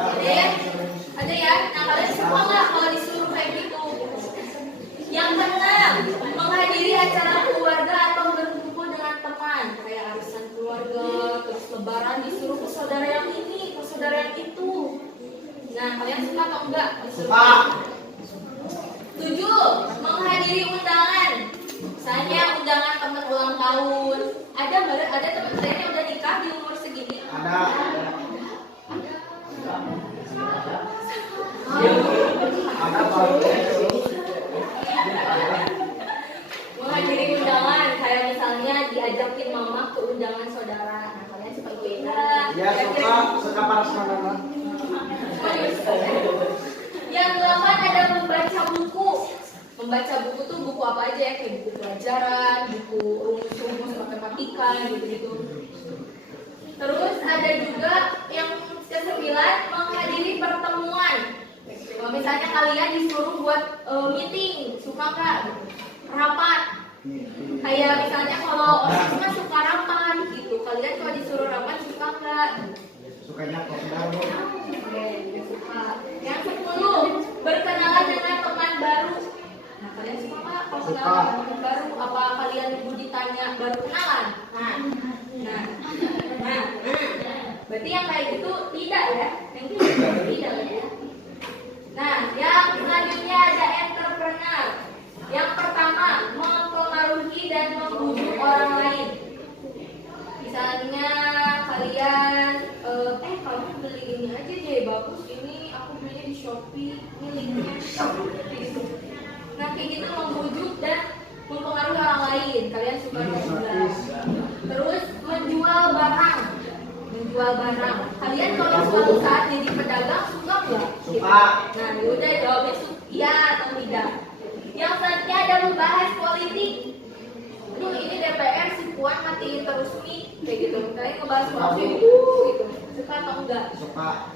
ada ya. Nah kalian suka nggak kalau disuruh kayak gitu? Yang keenam, menghadiri acara keluarga atau berkumpul dengan teman, kayak arisan keluarga, terus lebaran disuruh ke saudara yang ini, ke saudara yang itu. Nah kalian suka atau enggak? Suka. 7. Menghadiri undangan. Misalnya undangan teman ulang tahun. Ada teman saya yang udah nikah di umur segini. Ada. Ada Pak. Menghadiri undangan, kayak misalnya diajakin mama ke undangan saudara. Nah kalian suka beda. Ya suka parasarana. Yang 8 ada membaca buku. Membaca buku tuh buku apa aja ya? Kayak buku pelajaran, buku rumus-rumus matematika gitu-gitu. Terus ada juga yang ke-9 menghadiri pertemuan. Kalau misalnya kalian disuruh buat meeting, suka nggak? Rapat. Kayak misalnya kalau orang kan suka rapat gitu. Kalian kalau disuruh rapat suka nggak? Sukanya kopdar, Bu. Oke, suka. Yang 10 berkenalan dengan teman baru. Nah, kalian suka nggak kalau kenalan dengan teman baru? Apa kalian ibu ditanya baru kenalan? Nah. Berarti yang kayak gitu tidak ya? Yang gitu tidak ya? Nah, yang selanjutnya ada entrepreneur. Yang pertama, mempengaruhi dan membujuk orang lain. Shopee miliknya gitu. Nah kayak gitu membujuk dan mempengaruhi orang lain. Kalian suka atau enggak? Terus menjual barang. Kalian kalau suatu saat jadi pedagang suka nggak? Suka. Nah yaudah jawabnya iya atau tidak. Yang selanjutnya ada membahas politik. Aduh ini DPR si Puan matiin terus nih kayak gitu. Kalian ngebahas politik gitu. Suka atau enggak? Suka.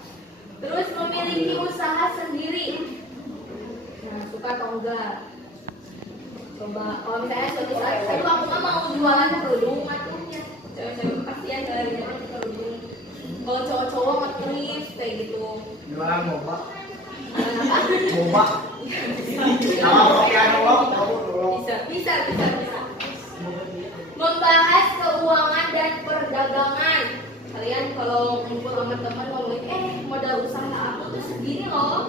Terus memiliki usaha sendiri. Nah, suka atau enggak? Coba kalau misalnya suatu saat, aduh aku mah mau jualan kerudung atuhnya. Cewek-cewek kasihan dari zaman kerudung. Kalau cowok-cowok nge-thrift kayak gitu. Jualan boba. Apa? Boba. Kalau pakai Bisa. Membahas keuangan dan perdagangan. Kalian kalau ngumpul sama teman ngomongin, modal usaha aku tuh segini loh,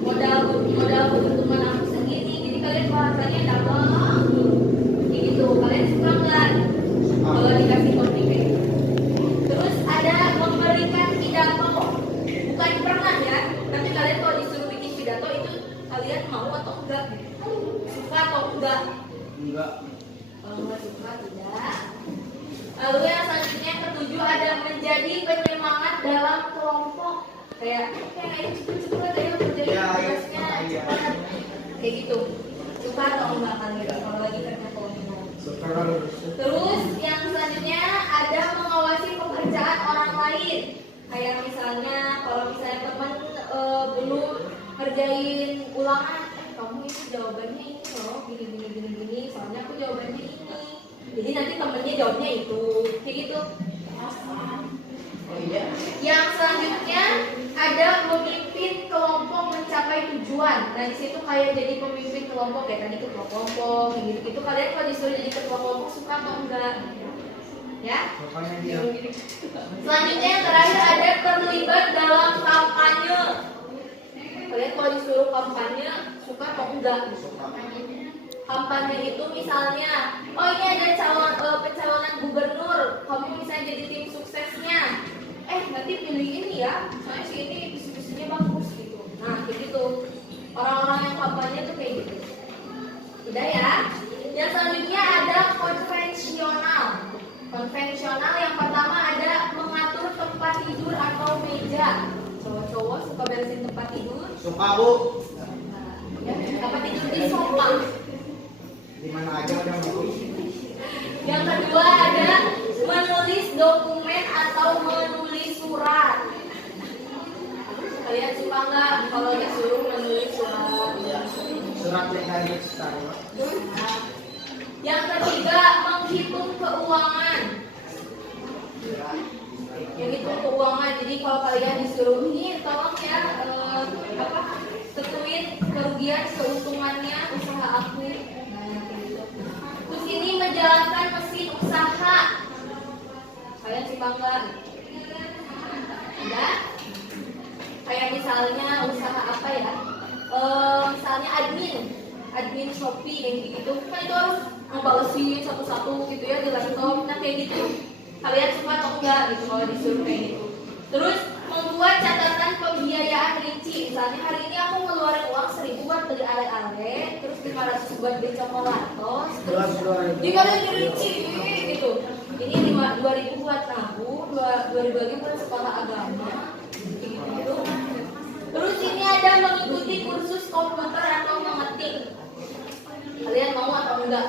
modal keuntungan aku segini, jadi kalian bahasanya dagang gitu. Kalian suka nggak kalau dikasih topik kayak gitu? Terus ada memberikan pidato, bukan pernah ya, tapi kalian kalau disuruh bikin pidato itu kalian mau atau enggak? Suka atau enggak? Enggak. Kalau nggak suka tidak. Lalu yang selanjutnya yang ketujuh ada menjadi penyemangat dalam kelompok. Kayak ayo cepet ayo kerjain tugasnya cepat. Kayak gitu. Suka atau enggak kalian kalau lagi kerja kelompok? Suka. Terus yang selanjutnya ada mengawasi pekerjaan orang lain. Kayak misalnya kalau misalnya teman belum ngerjain ulangan, kamu itu jawabannya ini loh, gini. Soalnya aku jawabannya ini. Jadi nanti temennya jawabnya itu, kayak gitu. Yang selanjutnya ada memimpin kelompok mencapai tujuan. Nah di situ kayak jadi pemimpin kelompok kayak tadi ketua kelompok, kayak gitu. Kalian kalau disuruh jadi ketua kelompok suka atau enggak? Ya? Sukanya dia. Selanjutnya yang terakhir ada terlibat dalam kampanye. Kalian kalau disuruh kampanye suka atau enggak? Suka. Kampanye itu misalnya, ini ada pencalonan gubernur, kamu misalnya jadi tim suksesnya, nanti pilih ini ya, soalnya si ini visi-visinya bagus gitu. Nah kayak gitu, orang-orang yang kampanye tuh kayak gitu. Udah ya. Yang selanjutnya ada konvensional. Konvensional yang pertama ada mengatur tempat tidur atau meja. Cowok-cowok suka beresin tempat tidur. Suka, Bu. Tempat tidur di sofa. Di mana aja udah bagus. Yang kedua ada menulis dokumen atau menulis surat. Kalian suka nggak kalau disuruh menulis surat? Surat yang dari sekarang. Yang ketiga menghitung keuangan. Menghitung keuangan. Jadi kalau kalian disuruh ini tolong ya tentuin kerugian keuntungannya usaha aku. Terus ini menjalankan mesin usaha. Kalian suka nggak? Enggak? Kayak misalnya usaha apa ya? Misalnya admin Shopee yang gitu. Kan itu harus ngebalesin satu-satu gitu ya di laptop. Nah kayak gitu. Kalian suka atau enggak gitu kalau disuruh kayak gitu. Terus membuat catatan pembiayaan rinci. Misalnya hari ini aku ngeluarin uang 1.000 buat beli ale-ale, terus 500 buat beli coklatos, terus dikalian dirinci gitu. Ini 2.000 buat nabung, 2.000 lagi buat sekolah agama, gitu. Terus ini ada mengikuti kursus komputer atau mengetik. Kalian mau atau enggak?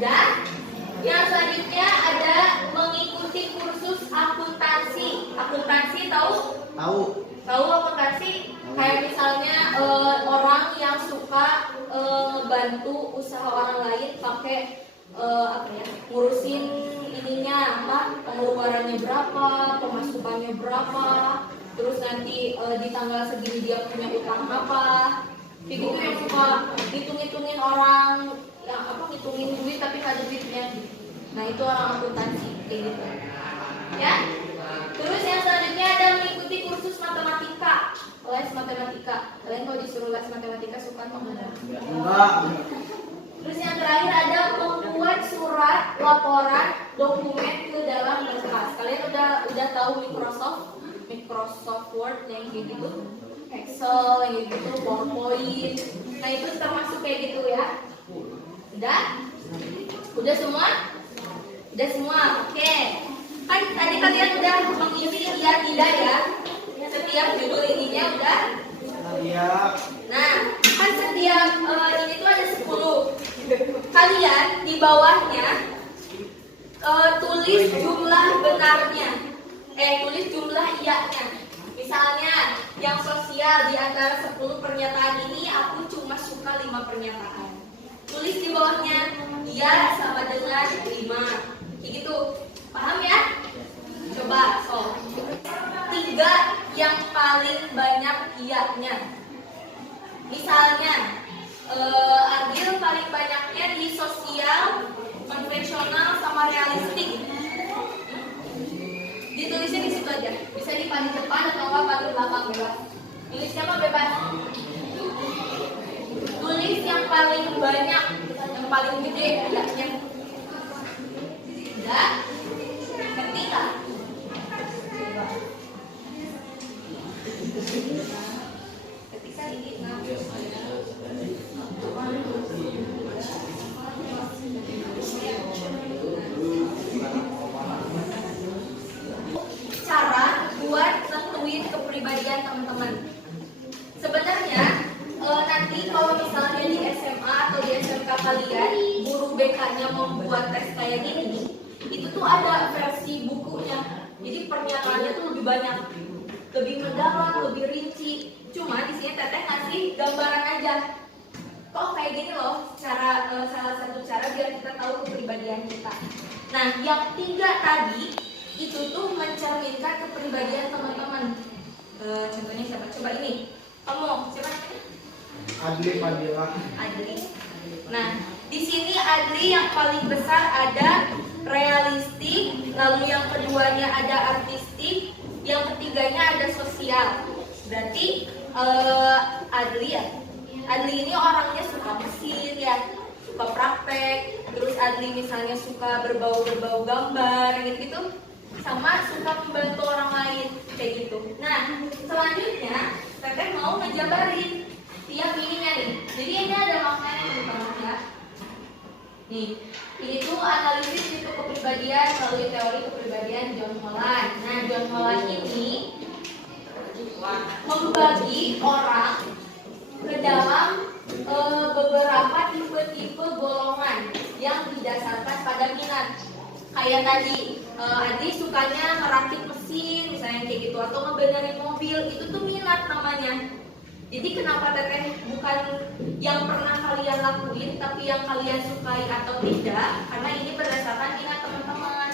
Udah? Yang selanjutnya ada mengikuti kursus akuntansi. Akuntansi tahu? Tahu akuntansi? Kayak misalnya orang yang suka bantu usaha orang lain pakai ngurusin ininya pengeluarannya berapa, pemasukannya berapa, terus nanti di tanggal segini dia punya utang apa. Kayak gitu yang suka hitung-hitungin orang yang ngitungin duit tapi nggak ada duitnya. Nah itu orang akuntansi kayak gitu. Ya. Terus yang selanjutnya ada mengikuti kursus matematika. Les matematika. Kalian kalau disuruh les matematika suka atau enggak? Enggak. Terus yang terakhir ada membuat surat laporan dokumen ke dalam berkas. Kalian udah tahu Microsoft Word yang kayak gitu? Excel, yang gitu, PowerPoint. Nah itu termasuk kayak gitu ya. Udah? Udah semua? Udah semua, oke. Kan tadi kalian udah mengisi iya tidak ya? Setiap judul ininya udah? Iya. Nah, kan setiap ini tuh ada 10. Kalian di bawahnya tulis jumlah benarnya. Tulis jumlah iyanya. Misalnya, yang sosial di antara 10 pernyataan ini aku cuma suka 5 pernyataan. Tulis di bawahnya iya sama dengan 5. Kayak gitu. Paham ya? Coba, so. 3 yang paling banyak iyanya. Misalnya, Agil paling banyaknya di sosial, konvensional, sama realistik. Ditulisnya di situ aja. Bisa di paling depan atau enggak paling belakang bebas. Tulisnya mah bebas. Tulis yang paling banyak, yang paling gede iyanya. Udah? Ketika ini cara buat nentuin kepribadian teman-teman. Sebenarnya nanti kalau misalnya di SMA atau di SMK kalian guru BK-nya membuat tes kayak gini, itu tuh ada versi bukunya. Jadi pernyataannya tuh lebih banyak, lebih mendalam, lebih rinci. Cuma di sini Teteh ngasih gambaran aja. Kok kayak gini loh, cara salah satu cara biar kita tahu kepribadian kita. Nah, yang 3 tadi itu tuh mencerminkan kepribadian teman-teman. Contohnya siapa? Coba ini. Kamu siapa namanya? Adli Fadila. Adli. Nah, di sini Adli yang paling besar ada realistik, lalu yang keduanya ada artistik, yang ketiganya ada sosial. Berarti Adli ya. Adli ini orangnya suka mesin ya, suka praktek. Terus Adli misalnya suka berbau gambar gitu, sama suka membantu orang lain kayak gitu. Nah, selanjutnya Teteh mau ngejabarin tiap ininya nih. Jadi ini ada maknanya teman-teman ya. Nih, ini tuh analisis tipe kepribadian melalui teori kepribadian John Holland. Nah, John Holland ini membagi orang ke dalam beberapa tipe-tipe golongan yang didasarkan pada minat. Kayak tadi, Adi sukanya merakit mesin, misalnya kayak gitu, atau ngebenerin mobil, itu tuh minat namanya. Jadi kenapa Teteh bukan yang pernah kalian lakuin, tapi yang kalian sukai atau tidak? Karena ini berdasarkan minat teman-teman.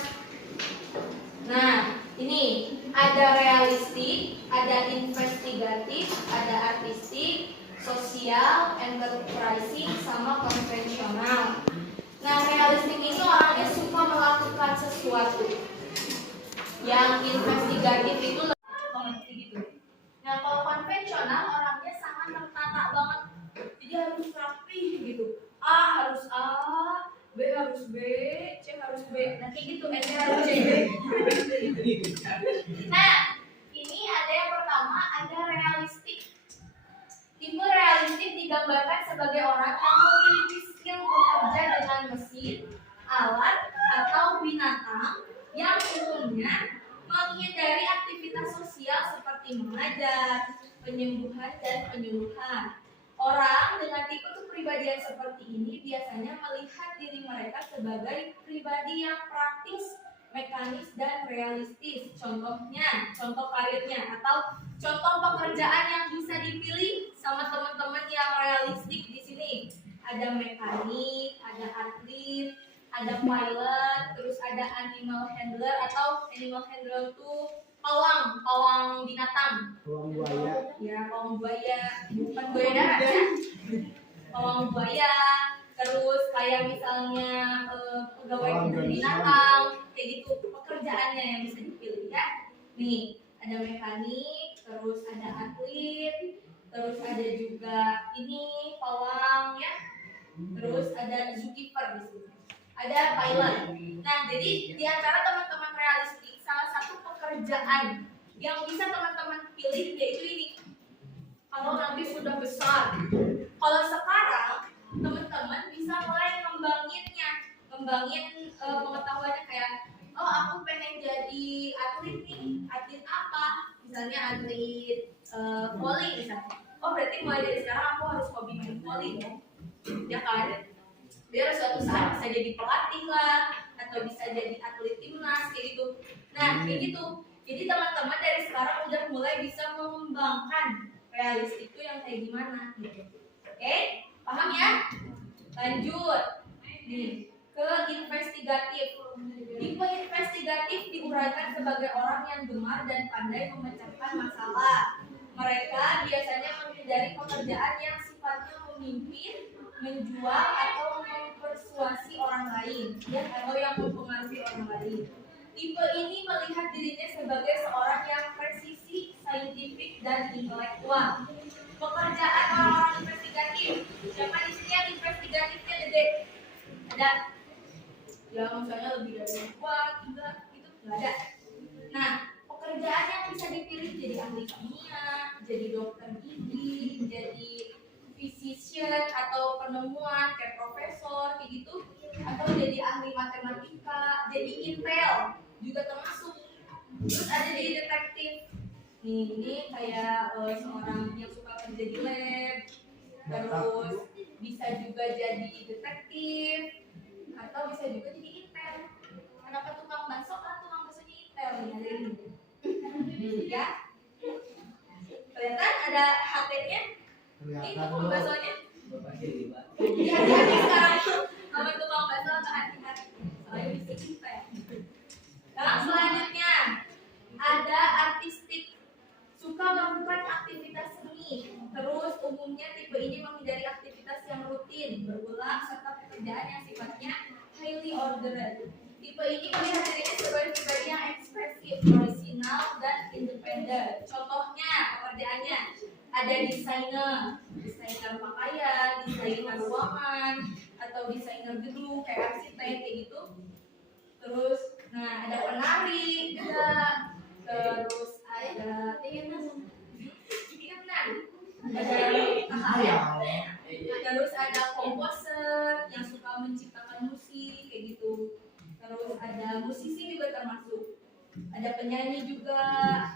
Nah, ini ada realistik, ada investigatif, ada artistik, sosial, enterprising, sama konvensional. Nah, realistik ini orangnya suka melakukan sesuatu. Yang investigatif itu lebih gitu. Nah, kalau konvensional orangnya sangat tertata banget. Jadi harus rapi gitu. A harus A, B harus B, C harus B. Nah, kayak gitu, N harus C. Nah, ini ada yang pertama, ada realistik. Tipe realistik digambarkan sebagai orang yang memiliki skill bekerja dengan mesin, alat, atau binatang yang umumnya menghindari aktivitas sosial seperti mengajar, penyembuhan, dan penyuluhan. Orang dengan tipe kepribadian seperti ini biasanya melihat diri mereka sebagai pribadi yang praktis, mekanis, dan realistis. Contohnya, contoh karirnya atau contoh pekerjaan yang bisa dipilih sama teman-teman yang realistik di sini. Ada mekanik, ada atlet, ada pilot, terus ada animal handler atau animal handler itu pawang binatang. Pawang buaya. Ya, pawang buaya, bukan buaya darat ya. Pawang buaya, terus kayak misalnya pegawai kebun binatang, kayak gitu pekerjaannya yang bisa dipilih ya. Nih, ada mekanik, terus ada atlet, terus ada juga ini pawang ya. Terus ada zookeeper di sini. Ada pilot. Nah, jadi di antara teman-teman realistik, salah satu pekerjaan yang bisa teman-teman pilih yaitu ini. kalau nanti sudah besar. Kalau sekarang teman-teman bisa mulai ngembangin pengetahuannya kayak, oh aku pengen jadi atlet nih, atlet apa? Misalnya atlet volley misalnya. Oh berarti mulai dari sekarang aku harus hobi main volley dong, ya kan? Biar suatu saat bisa jadi pelatih lah, atau bisa jadi atlet timnas kayak gitu. Nah kayak gitu. Jadi teman-teman dari sekarang udah mulai bisa mengembangkan realistik itu yang kayak gimana gitu. Oke, paham ya? Lanjut nih ke investigatif. Tipe investigatif diuraikan sebagai orang yang gemar dan pandai memecahkan masalah. Mereka biasanya menghindari pekerjaan yang sifatnya memimpin, menjual atau mempersuasi orang lain, ya, atau yang mempengaruhi orang lain. Tipe ini melihat dirinya sebagai seorang yang presisi, saintifik, dan intelektual. Pekerjaan orang-orang investigatif. Siapa di sini yang investigatifnya gede? Ada? Ya misalnya lebih dari 2, 3, itu nggak ada. Nah, pekerjaan yang bisa dipilih jadi ahli kimia, jadi dokter gigi, jadi physician atau penemuan kayak profesor kayak gitu, atau jadi ahli matematika, jadi intel juga termasuk. Terus ada jadi detektif. Nih, ini kayak seorang yang suka kerja di lab, terus bisa juga jadi detektif, atau bisa juga jadi intel. Kenapa tukang bakso? Kan tukang baksonya intel nih, ya. Kelihatan ada HT-nya? Ini tukang baksonya. Hati-hati sekarang sama tukang bakso atau hati-hati. Soalnya bisa intel. Sekarang selanjutnya ada artistik, suka melakukan aktivitas seni. Terus umumnya tipe ini menghindari aktivitas yang rutin, berulang, serta pekerjaan yang sifatnya highly ordered. Tipe ini melihat dirinya sebagai pribadi yang ekspresif, orisinal, dan independen. Contohnya pekerjaannya ada desainer pakaian, desainer ruangan, atau desainer gedung kayak arsitek kayak gitu. Terus, nah ada penari juga. Terus ada terus ada komposer yang suka menciptakan musik kayak gitu. Terus ada musisi juga termasuk. Ada penyanyi juga.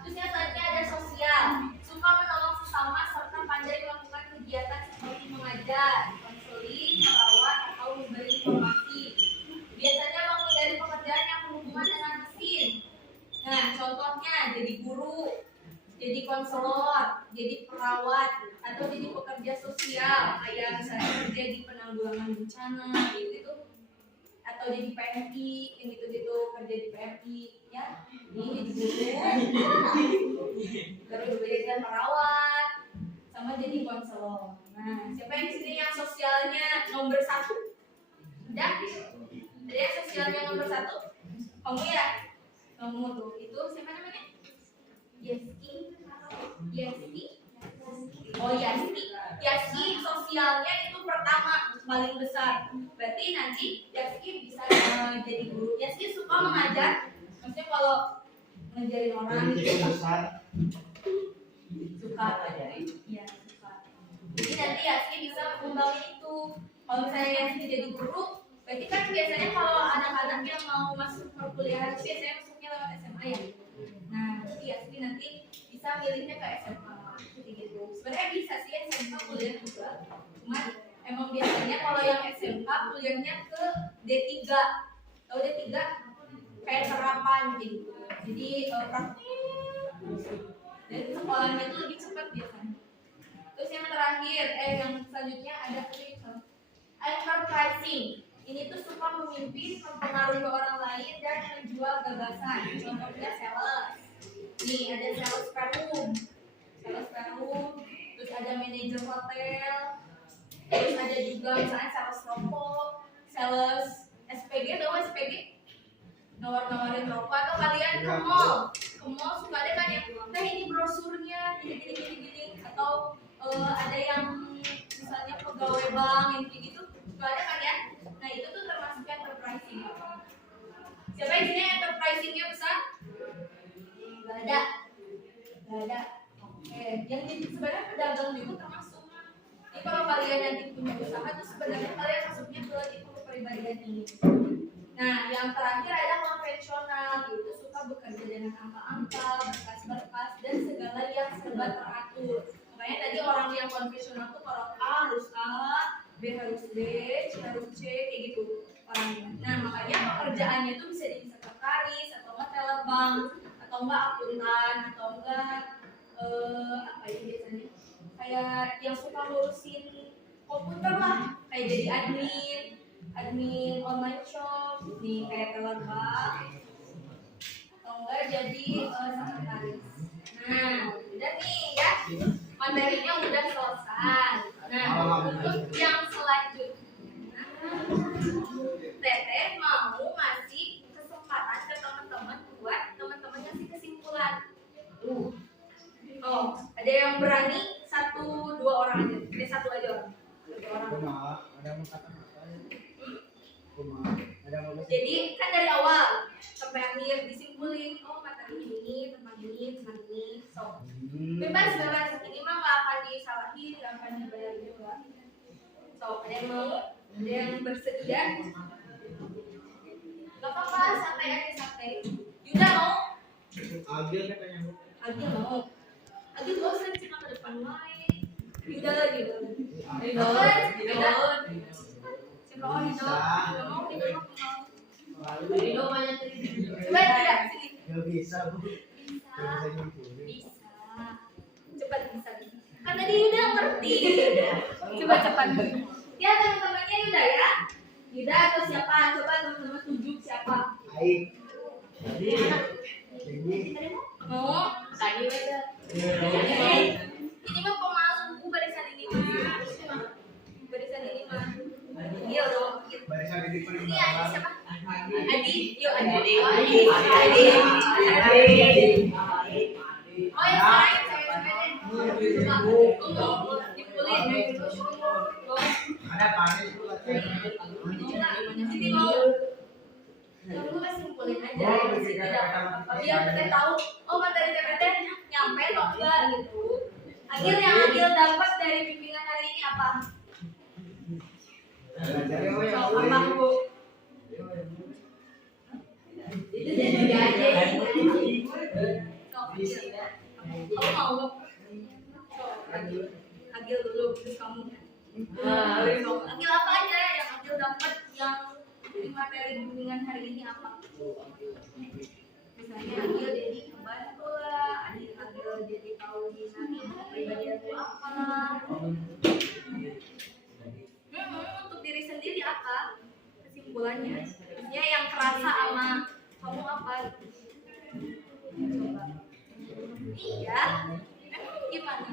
Terus yang selanjutnya ada sosial, suka menolong sesama serta pandai melakukan kegiatan seperti mengajar, konseling, merawat, atau memberi informasi. Biasanya menghindari pekerjaan yang berhubungan dengan mesin. Nah, contohnya jadi guru, jadi konselor, jadi perawat, atau jadi pekerja sosial kayak misalnya kerja di penanggulangan bencana gitu, atau jadi PMI yang gitu-gitu, kerja di PMI ya. Ini jadi guru, terus juga jadi perawat, sama jadi konselor. Nah, siapa yang di sini yang sosialnya nomor 1? Ada? Ada yang sosialnya nomor 1? Kamu ya? Kamu tuh, itu siapa namanya? Yaski. Oh Yaski sosialnya itu pertama paling besar. Berarti nanti Yaski bisa jadi guru. Yaski suka mengajar. Maksudnya kalau ngajarin orang itu besar. Suka ajarin? Iya suka. Jadi nanti Yaski bisa mengembangin itu. Kalau misalnya Yaski jadi guru, berarti kan biasanya kalau anak-anak yang mau masuk perkuliahan biasanya masuknya lewat SMA ya. Nah, Yaski nanti bisa milihnya ke SMA gitu. Sebenarnya bisa sih SMA kuliah juga. Cuman emang biasanya kalau yang SMK kuliahnya ke D3. Tahu D3? Kayak terapan gitu. Jadi praktik. Dan sekolahnya itu lebih cepat biasanya. Terus yang terakhir, yang selanjutnya ada enterprising. Ini tuh suka memimpin, mempengaruhi orang lain dan menjual gagasan. Contohnya sales. Nih ada sales room, terus ada manajer hotel, terus ada juga misalnya sales rokok, sales SPG, tahu SPG? Nawar-nawarin rokok. Atau kalian ke mall suka ada kan yang, nah ini brosurnya gini, atau ada yang misalnya pegawai bank yang kayak gitu, suka ada kan ya? Nah itu tuh termasuk enterprising. Siapa yang sini enterprisingnya besar? Gak ada. Oke. yang jadi sebenarnya pedagang juga termasuk. Jadi kalau kalian nanti punya usaha tuh sebenarnya kalian masuknya ke tipe kepribadian ini. Nah, yang terakhir ada konvensional, itu suka bekerja dengan angka-angka, berkas-berkas, dan segala yang serba teratur. Makanya tadi orang yang konvensional tuh kalau A harus A, B harus B, C harus C, kayak gitu orangnya. Nah, makanya pekerjaannya tuh bisa jadi sekretaris, atau enggak teller bank, atau enggak akuntan, atau enggak apa ya biasanya kayak yang suka ngurusin komputer lah, kayak jadi admin online shop nih kayak teller bank, atau enggak jadi sekretaris. Nah, udah nih ya, materinya udah selesai. Nah, untuk yang selanjutnya Teteh mau ngasih kesempatan ke teman-teman buat teman-teman ngasih kesimpulan. Oh, ada yang berani satu dua orang aja. Ini satu aja orang. Satu orang. Ada mau kata apa? Ada mau Jadi kan dari awal sampai akhir disimpulin, oh materi ini tentang ini tentang ini. So, bebas. Ini mah nggak akan disalahin, nggak akan dibayar juga. So, ada yang mau? Ada yang bersedia? Gak apa-apa, santai aja santai. Yuda mau? Agil katanya. Agil mau? Agil bosan cuma ke depan main. Yuda lagi dong. Yuda. Siapa mau Yuda? Yuda mau? Yuda banyak cerita. Coba tidak sini. Gak bisa bu. Bisa. Cepat bisa. Kan tadi Yuda ngerti. Coba cepat. Ya teman-temannya Yuda ya. Yuda atau siapa? Coba teman-teman tunjuk siapa. Baik. Ini. Mau? Tadi beda. Ini mah pemalas buku barisan ini mah. Barisan ini mah. Iya dong. Barisan ini paling Ini Adi siapa? Adi. Yuk Adi. Oh ya saya dipulin dari dulu. ada panik. Sini mau. Kamu kasih simpulin aja. Biar teteh tahu. Oh materi TPT nyampe atau enggak gitu. Akhirnya Agil dapat dari bimbingan hari ini apa? Apa bu? Itu jadi aja. Kamu mau? Agil dulu terus kamu. Agil apa aja yang Agil dapat yang di materi bimbingan hari ini apa? Misalnya Agil jadi kebantu lah, Agil jadi tahu minat kepribadian itu apa. Untuk diri sendiri apa kesimpulannya? Maksudnya yang kerasa sama kamu apa? Coba. Iya. Gimana?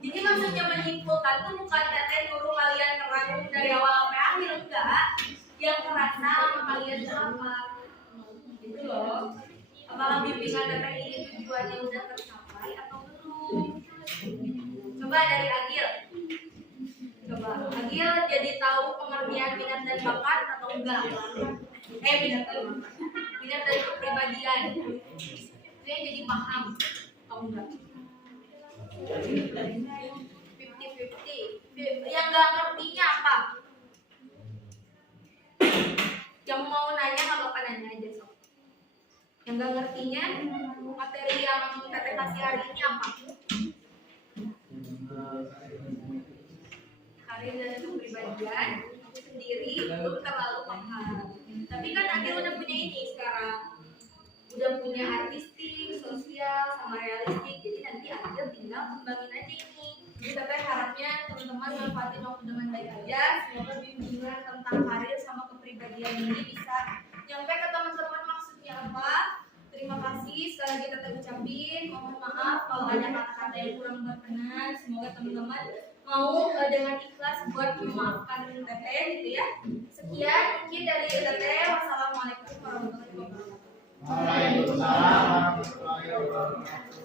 Jadi maksudnya menyimpulkan tuh bukan teteh nyuruh kalian ngerangkum dari awal sampai akhir, enggak. Yang kerasa sama kalian itu apa? Gitu loh. Apakah bimbingan teteh ini tujuannya udah tercapai atau belum? Coba dari Agil. Coba Agil jadi tahu pengertian minat dan bakat atau enggak? Minat dan kepribadian. Dia jadi paham atau enggak? 50-50. Yang nggak ngertinya apa? Yang mau nanya nggak apa-apa nanya aja sob. Yang nggak ngertinya materi yang teteh kasih hari ini apa? Karir dan kepribadian sendiri belum terlalu paham. Tapi kan Agil udah punya ini sekarang. Udah punya artistik, sosial, sama realistik. Jadi nanti Agil tinggal kembangin aja ini. Jadi teteh harapnya teman-teman manfaatin waktu dengan baik aja. Semoga bimbingan tentang karir sama kepribadian ini bisa nyampe ke teman-teman maksudnya apa. Terima kasih sekali lagi teteh ucapin. Mohon maaf kalau ada kata-kata yang kurang berkenan. Semoga teman-teman mau dengan ikhlas buat memaafkan teteh gitu ya. Sekian mungkin dari teteh. Wassalamualaikum warahmatullahi wabarakatuh. Waalaikumsalam warahmatullahi wabarakatuh.